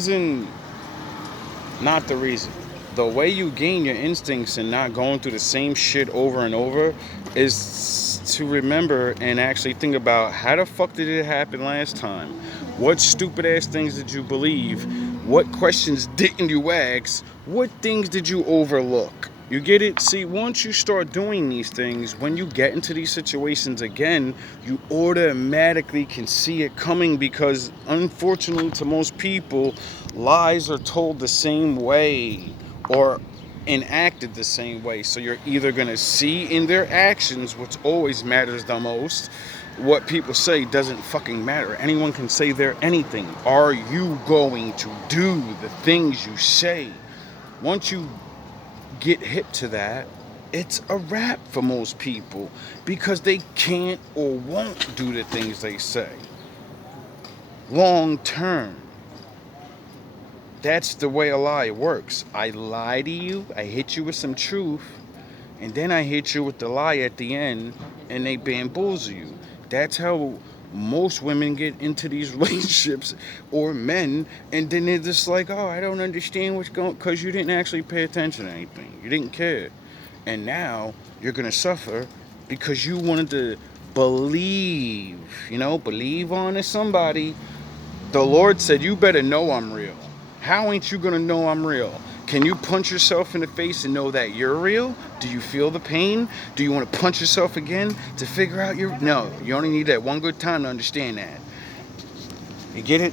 you gain your instincts and not going through the same shit over and over is to remember and actually think about how the fuck did it happen last time? What stupid ass things did you believe? What questions didn't you ask? What things did you overlook? You get it? See, once you start doing these things, when you get into these situations again, you automatically can see it coming because, unfortunately, to most people, lies are told the same way or enacted the same way. So you're either going to see in their actions, which always matters the most. What people say doesn't fucking matter. Anyone can say they're anything. Are you going to do the things you say? Once you get hip to that, it's a wrap for most people because they can't or won't do the things they say. long term. That's the way a lie works. I lie to you, I hit you with some truth, and then I hit you with the lie at the end, and they bamboozle you. That's how most women get into these relationships, or men, and then they're just like, oh, I don't understand what's going, because you didn't actually pay attention to anything. You didn't care. And now you're going to suffer because you wanted to believe, believe on somebody. The Lord said, you better know I'm real. How ain't you gonna know I'm real? Can you punch yourself in the face and know that you're real? Do you feel the pain? Do you want to punch yourself again to figure out your... No, you only need that one good time to understand that. You get it?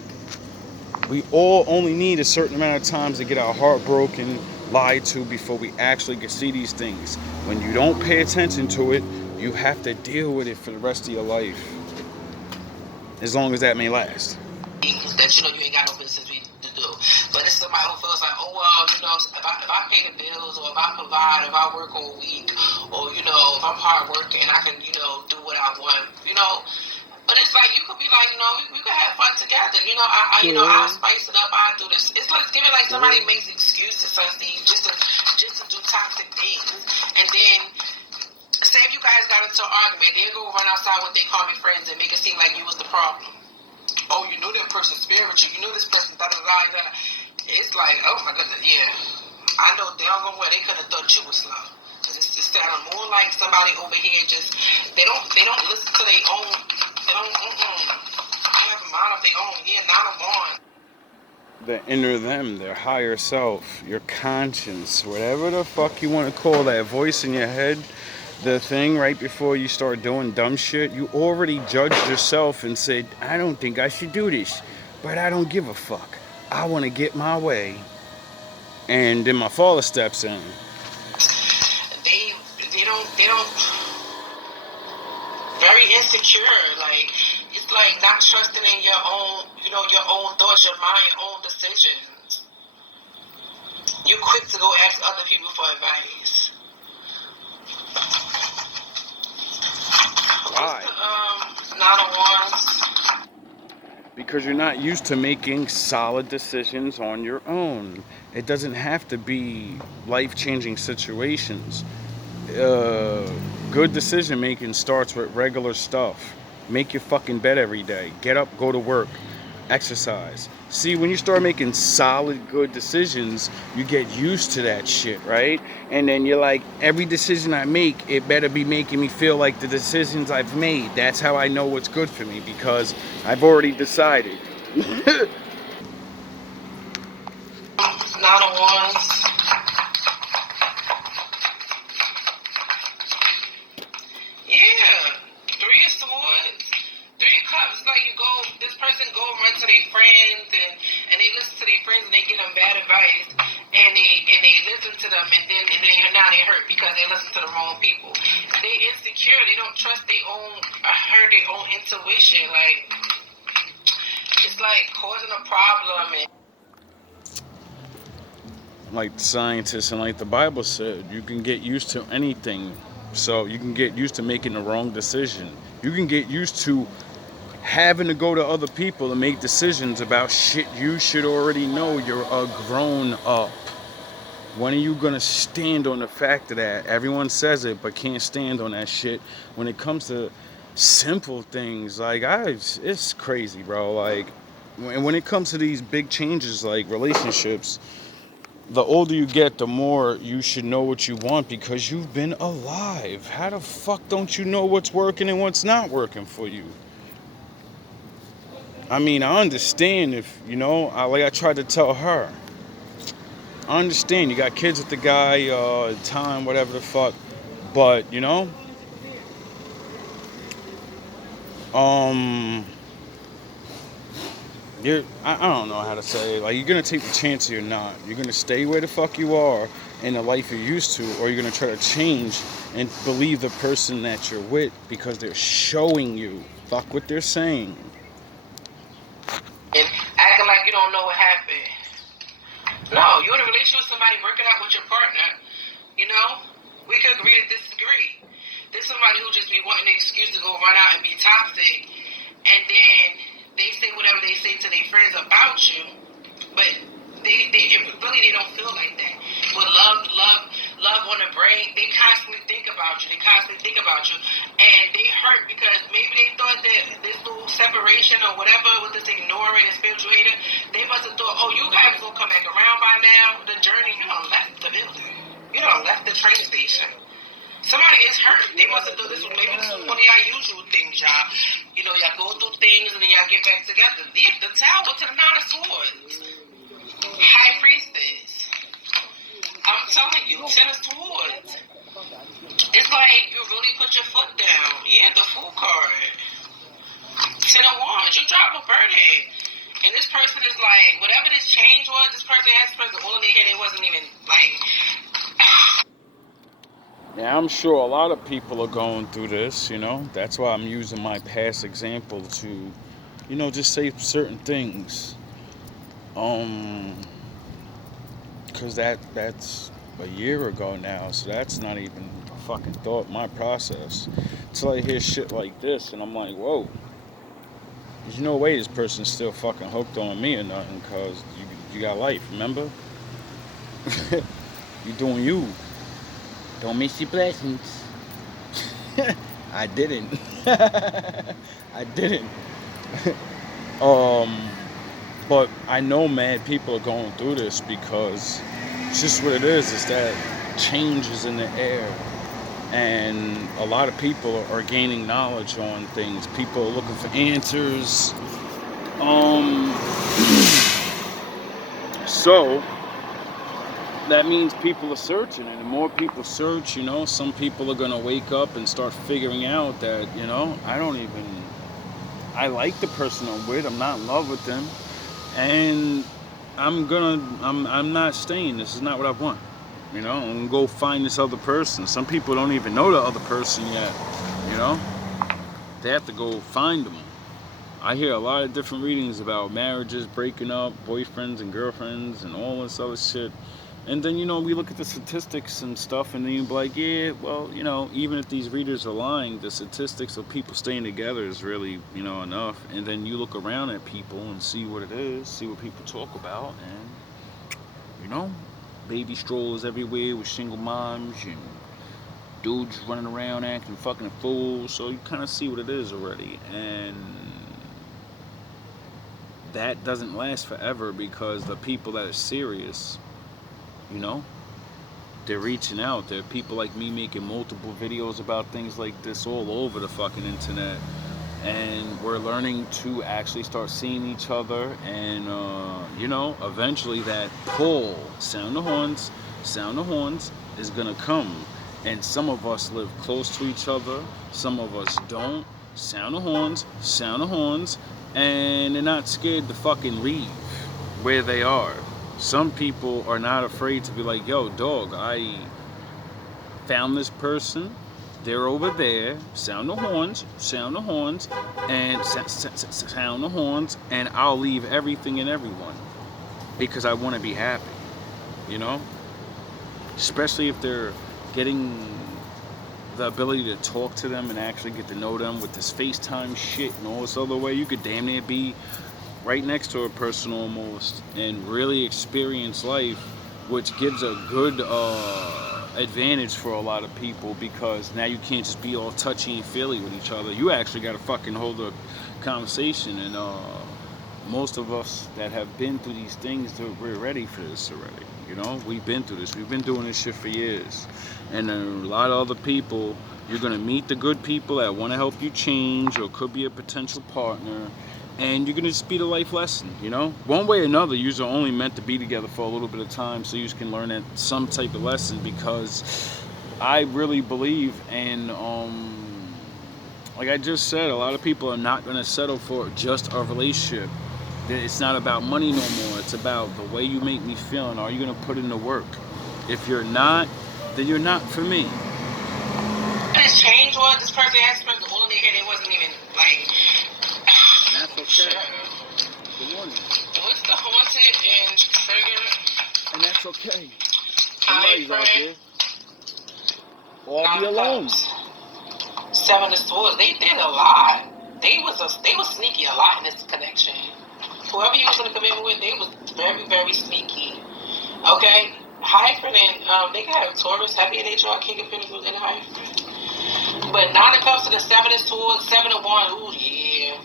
We all only need a certain amount of times to get our heart broken, lied to, before we actually can see these things. When you don't pay attention to it, you have to deal with it for the rest of your life. As long as that may last. That you ain't got no business to do. But it's somebody who feels like, oh well, if I pay the bills, or if I provide, if I work all week, or if I'm hard working, I can do what I want, But it's like you could be like, we could have fun together. I spice it up. I do this. It's like giving like somebody makes excuses, Steve, just to do toxic things, and then. Say if you guys got into an argument, they'll go run outside with their common friends and make it seem like you was the problem. Oh, you knew that person spiritual. You knew this person, da-da-da-da. It's like, oh my goodness, yeah. I know damn well they could have thought you was slow. Because it's sounding more like somebody over here just, they don't listen to their own, they don't have a mind of their own. Yeah, not a mind. The inner them, their higher self, your conscience, whatever the fuck you want to call that voice in your head, the thing right before you start doing dumb shit, you already judged yourself and said, I don't think I should do this, but I don't give a fuck. I want to get my way. And then my father steps in. They don't, very insecure, like, it's like not trusting in your own, your own thoughts, your mind, your own decisions. You're quick to go ask other people for advice. Why? Not a ones. Because you're not used to making solid decisions on your own. It doesn't have to be life-changing situations. Good decision making starts with regular stuff. Make your fucking bed every day. Get up, go to work, exercise. See, when you start making solid, good decisions, you get used to that shit, right? And then you're like, every decision I make, it better be making me feel like the decisions I've made. That's how I know what's good for me, because I've already decided. Not a ones. Yeah, 3 of swords, 3 of cups. Like this person go run to their friends and they listen to their friends and they give them bad advice and they listen to them and then now they hurt because they listen to the wrong people. They insecure. They don't trust their own intuition. Like it's like causing a problem. Like the scientists and like the Bible said, you can get used to anything. So you can get used to making the wrong decision. You can get used to having to go to other people to make decisions about shit you should already know. You're a grown up. When are you gonna stand on the fact of that? Everyone says it, but can't stand on that shit. When it comes to simple things, like it's crazy, bro. Like, when it comes to these big changes, like relationships, the older you get, the more you should know what you want because you've been alive. How the fuck don't you know what's working and what's not working for you? I mean, I understand if, like I tried to tell her. I understand you got kids with the guy, time, whatever the fuck. But, I don't know how to say it. Like, you're going to take the chance or you're not. You're going to stay where the fuck you are in the life you're used to, or you're going to try to change and believe the person that you're with because they're showing you. Fuck what they're saying. And acting like you don't know what happened. No, you're in a relationship with somebody working out with your partner. We could agree to disagree. There's somebody who just be wanting an excuse to go run out and be toxic, and then they say whatever they say to their friends about you, but they don't feel like that. With love on the brain, they constantly think about you. And they hurt because maybe they thought that this little separation or whatever with this ignoring and spiritual hater, they must have thought, oh, you guys gonna come back around by now. The journey, you done left the building. You done left the train station. Somebody is hurt. They must have thought this was one of y'all usual things, y'all. You know, y'all go through things and then y'all get back together. The Tower to the Nine of Swords. High Priestess. I'm telling you, Ten of Swords. It's like you really put your foot down. Yeah, the Fool card. Ten of Wands. You drop a burden. And this person is like, whatever this change was, this person all in their head, it wasn't even like... Yeah, I'm sure a lot of people are going through this, you know. That's why I'm using my past example to, you know, just say certain things. Because that's a year ago now, so that's not even a fucking thought, my process. Until I hear shit like this, and I'm like, whoa. There's no way this person's still fucking hooked on me or nothing, because you got life, remember? You doing you. Don't miss your blessings. I didn't. I didn't. But I know, man, people are going through this because it's just what it is that change is in the air. And a lot of people are gaining knowledge on things. People are looking for answers. So that means people are searching, and the more people search, you know, some people are gonna wake up and start figuring out that, you know, I like the person I'm with, I'm not in love with them, and I'm not staying. This is not what I want. You know, I'm gonna go find this other person. Some people don't even know the other person yet, you know? They have to go find them. I hear a lot of different readings about marriages, breaking up, boyfriends and girlfriends, and all this other shit. And then, you know, we look at the statistics and stuff, and then you're like, yeah, well, you know, even if these readers are lying, the statistics of people staying together is really, you know, enough. And then you look around at people and see what it is, see what people talk about, and, you know, baby strollers everywhere with single moms and dudes running around acting fucking fools. So you kind of see what it is already. And that doesn't last forever because the people that are serious, you know, they're reaching out. There are people like me making multiple videos about things like this all over the fucking internet. And we're learning to actually start seeing each other. And, you know, eventually that pull, sound the horns, is going to come. And some of us live close to each other. Some of us don't. Sound the horns. And they're not scared to fucking leave where they are. Some people are not afraid to be like, yo, dog, I found this person. They're over there. Sound the horns, and sound the horns, and I'll leave everything and everyone because I want to be happy, you know? Especially if they're getting the ability to talk to them and actually get to know them with this FaceTime shit and all this other way. You could damn near be right next to a person almost and really experience life, which gives a good advantage for a lot of people because now you can't just be all touchy and feely with each other. You actually got to fucking hold a conversation. And most of us that have been through these things, we're ready for this already. You know, we've been through this. We've been doing this shit for years. And a lot of other people, you're going to meet the good people that want to help you change or could be a potential partner. And you're going to just be the life lesson, you know? One way or another, you're only meant to be together for a little bit of time so you can learn that some type of lesson because I really believe in, like I just said, a lot of people are not going to settle for just a relationship. It's not about money no more. It's about the way you make me feel and are you going to put in the work? If you're not, then you're not for me. This change was, this person had spent all in their head, it wasn't even like... That's okay. Good morning. What's the haunted and trigger? And that's okay. Somebody's out there. Or I'll be alone. Seven of Swords. They did a lot. they was sneaky a lot in this connection. Whoever you was in a commitment with, they was very, very sneaky. Okay? Hyphen and they got a Taurus, heavy in HR, King of Pentacles, and Hyphen. But 9 of Cups to the 7 is towards 7 of 1. Ooh, yeah.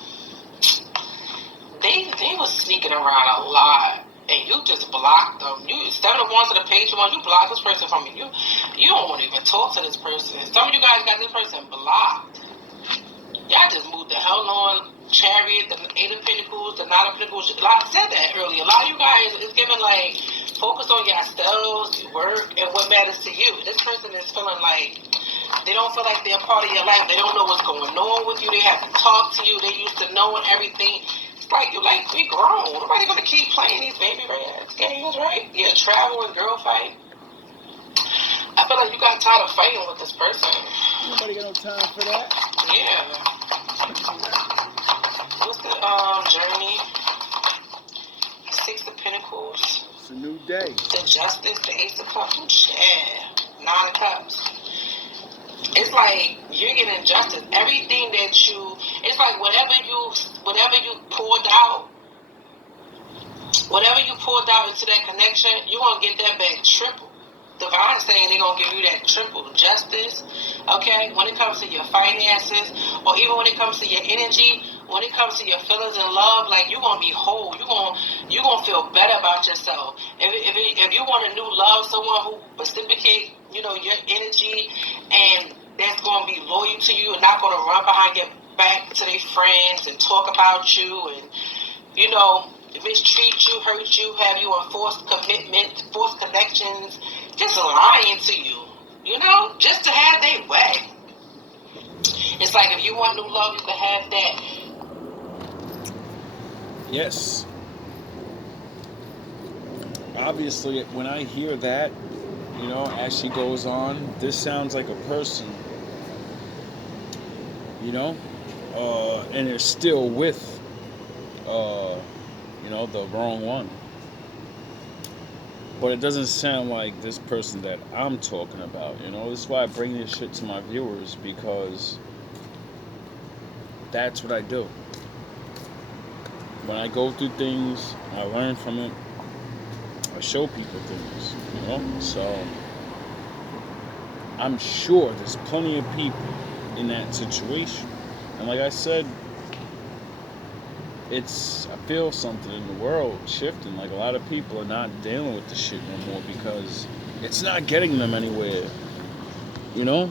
They was sneaking around a lot. And you just blocked them. You 7 of 1 to the Page of 1. You blocked this person from you. You don't want to even talk to this person. Some of you guys got this person blocked. Y'all just moved the hell on. Chariot, the 8 of Pentacles, the 9 of Pentacles. I said that earlier. A lot of you guys is giving like focus on yourselves, work, and what matters to you. This person is feeling like they don't feel like they're a part of your life. They don't know what's going on with you. They have to talk to you. They used to knowing everything. It's like you like we grown. Nobody gonna keep playing these baby ass games, right? Yeah, travel and girl fight. I feel like you got tired of fighting with this person. Nobody got no time for that. Yeah. What's the journey? 6 of Pentacles. It's a new day. The Justice, the Ace of Cups. Yeah. 9 of Cups. It's like you're getting justice. Everything that it's like whatever you poured out into that connection, you're gonna get that back triple. Divine saying they're gonna give you that triple justice. Okay, when it comes to your finances, or even when it comes to your energy, when it comes to your feelings and love, like you're gonna be whole. You're gonna feel better about yourself. If you want a new love, someone who reciprocate, your energy, and that's gonna be loyal to you and not gonna run behind your back to their friends and talk about you and mistreat you, hurt you, have you on forced commitment, forced connections, just lying to you, just to have their way. It's like if you want new love, you can have that. Yes. Obviously, when I hear that, as she goes on, this sounds like a person, and they're still with, the wrong one. But it doesn't sound like this person that I'm talking about, This is why I bring this shit to my viewers, because that's what I do. When I go through things, I learn from it. I show people things, So I'm sure there's plenty of people in that situation. And like I said, I feel something in the world shifting. Like a lot of people are not dealing with the shit no more because it's not getting them anywhere. You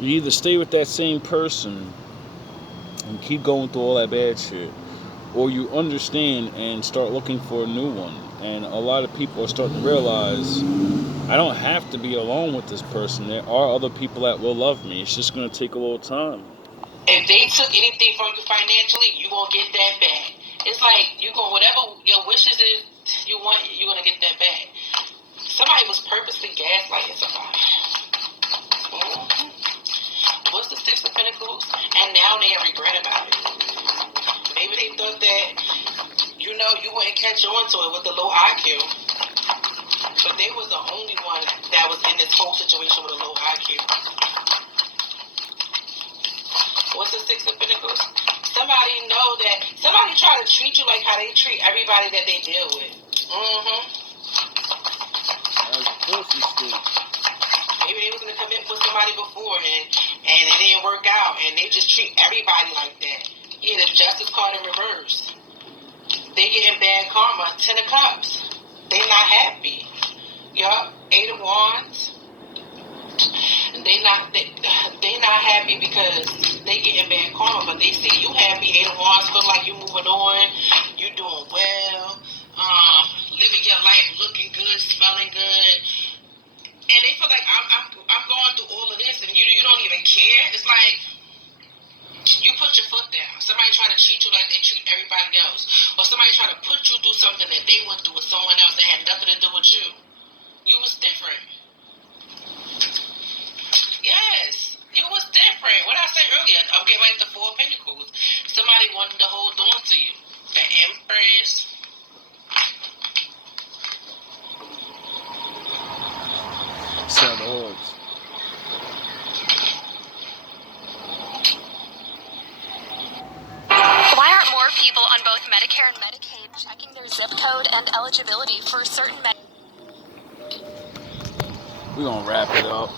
either stay with that same person and keep going through all that bad shit, or you understand and start looking for a new one. And a lot of people are starting to realize I don't have to be alone with this person. There are other people that will love me. It's just going to take a little time. If they took anything from you financially, you gonna get that back. It's like you gonna whatever your wishes is you want, you're gonna get that back. Somebody was purposely gaslighting somebody. Mm-hmm. What's the 6 of Pentacles? And now they regret about it. Maybe they thought that you wouldn't catch on to it with the low IQ, but they was the only one that was in this whole situation with a low IQ. What's the 6 of Pentacles? Somebody try to treat you like how they treat everybody that they deal with. Mm-hmm. Maybe they was gonna commit with somebody before and it didn't work out and they just treat everybody like that. Yeah, the Justice card in reverse. They getting bad karma. 10 of Cups. They not happy. Yup. 8 of Wands. They not happy because they getting bad karma, but they see you happy. 8 of Wands feel like you moving on, you doing well, living your life, looking good, smelling good, and they feel like I'm going through all of this, and you don't even care. It's like you put your foot down. Somebody try to treat you like they treat everybody else, or somebody try to put you through something that they went through with someone else that had nothing to do with you. You was different. Yes, you was different. What I said earlier, I'm getting like the 4 of Pentacles. Somebody wanted to hold on to you. The Empress. Seven Swords. Medicare and Medicaid checking their zip code and eligibility for certain We're gonna wrap it up.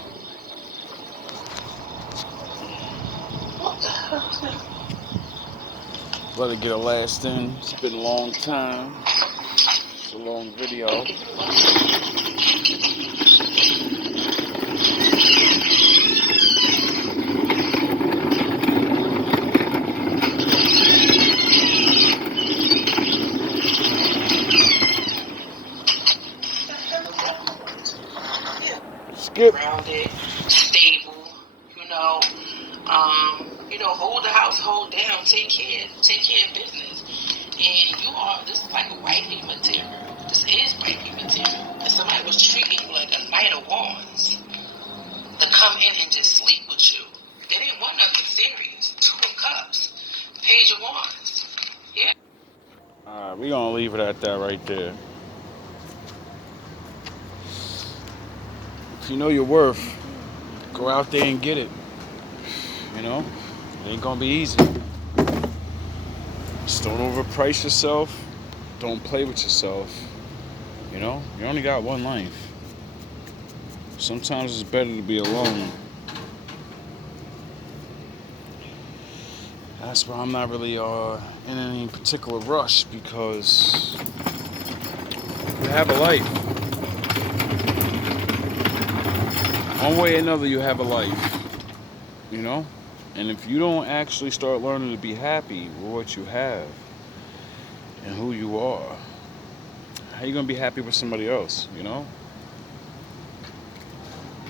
What the hell? Let it get a last in. It's been a long time. It's a long video. Skip. Grounded, stable, hold the household down, take care of business. And this is like a wifey material. This is wifey material. If somebody was treating you like a knight of wands to come in and just sleep with you, they didn't want nothing serious. 2 of Cups, Page of Wands. Yeah. Alright, we're gonna leave it at that right there. If you know your worth, go out there and get it. It ain't gonna be easy. Just don't overprice yourself. Don't play with yourself. You only got one life. Sometimes it's better to be alone. That's why I'm not really in any particular rush, because you have a life. One way or another, you have a life. And if you don't actually start learning to be happy with what you have and who you are, how you gonna be happy with somebody else?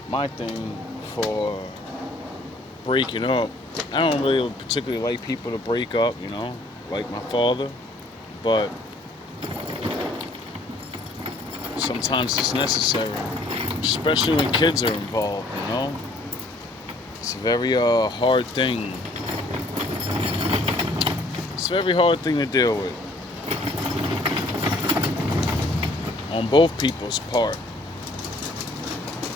My thing for breaking up, I don't really particularly like people to break up, like my father, but sometimes it's necessary, especially when kids are involved. It's a very hard thing. It's a very hard thing to deal with on both people's part.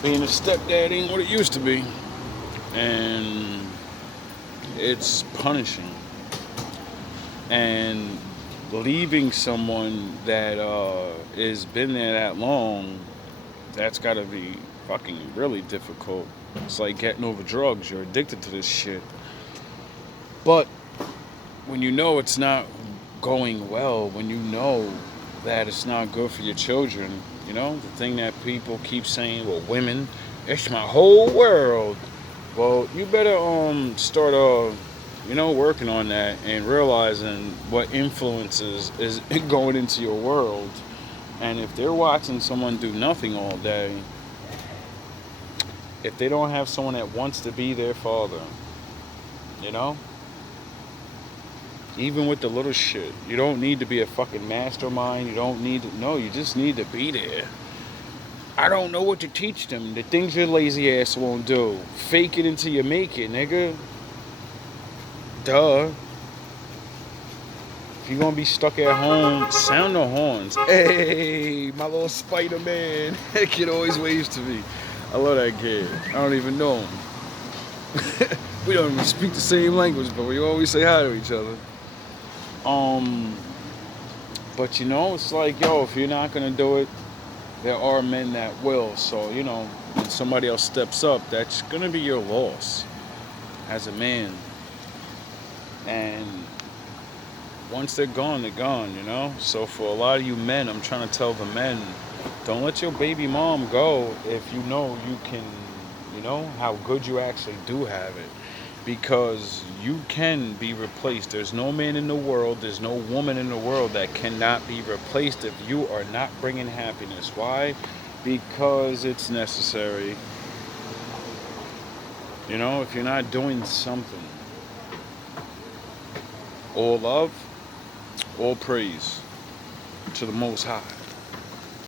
Being a stepdad ain't what it used to be, and it's punishing. And leaving someone that has been there that long, that's gotta be fucking really difficult. It's like getting over drugs. You're addicted to this shit. But when you know it's not going well, when you know that it's not good for your children, the thing that people keep saying, well, women, it's my whole world. Well, you better start working on that and realizing what influences is going into your world. And if they're watching someone do nothing all day, if they don't have someone that wants to be their father, even with the little shit, you don't need to be a fucking mastermind. You don't need to, no, you just need to be there. I don't know what to teach them. The things your lazy ass won't do. Fake it until you make it, nigga. Duh. If you're gonna be stuck at home, sound the horns. Hey, my little Spider-Man. That kid always waves to me. I love that kid. I don't even know him. We don't even speak the same language, but we always say hi to each other. But it's like, if you're not gonna do it, there are men that will. So, when somebody else steps up, that's gonna be your loss as a man. And once they're gone, So for a lot of you men, I'm trying to tell the men, don't let your baby mom go if you know you can, how good you actually do have it. Because you can be replaced. There's no man in the world, there's no woman in the world that cannot be replaced if you are not bringing happiness. Why? Because it's necessary. If you're not doing something. All love, all praise to the Most High.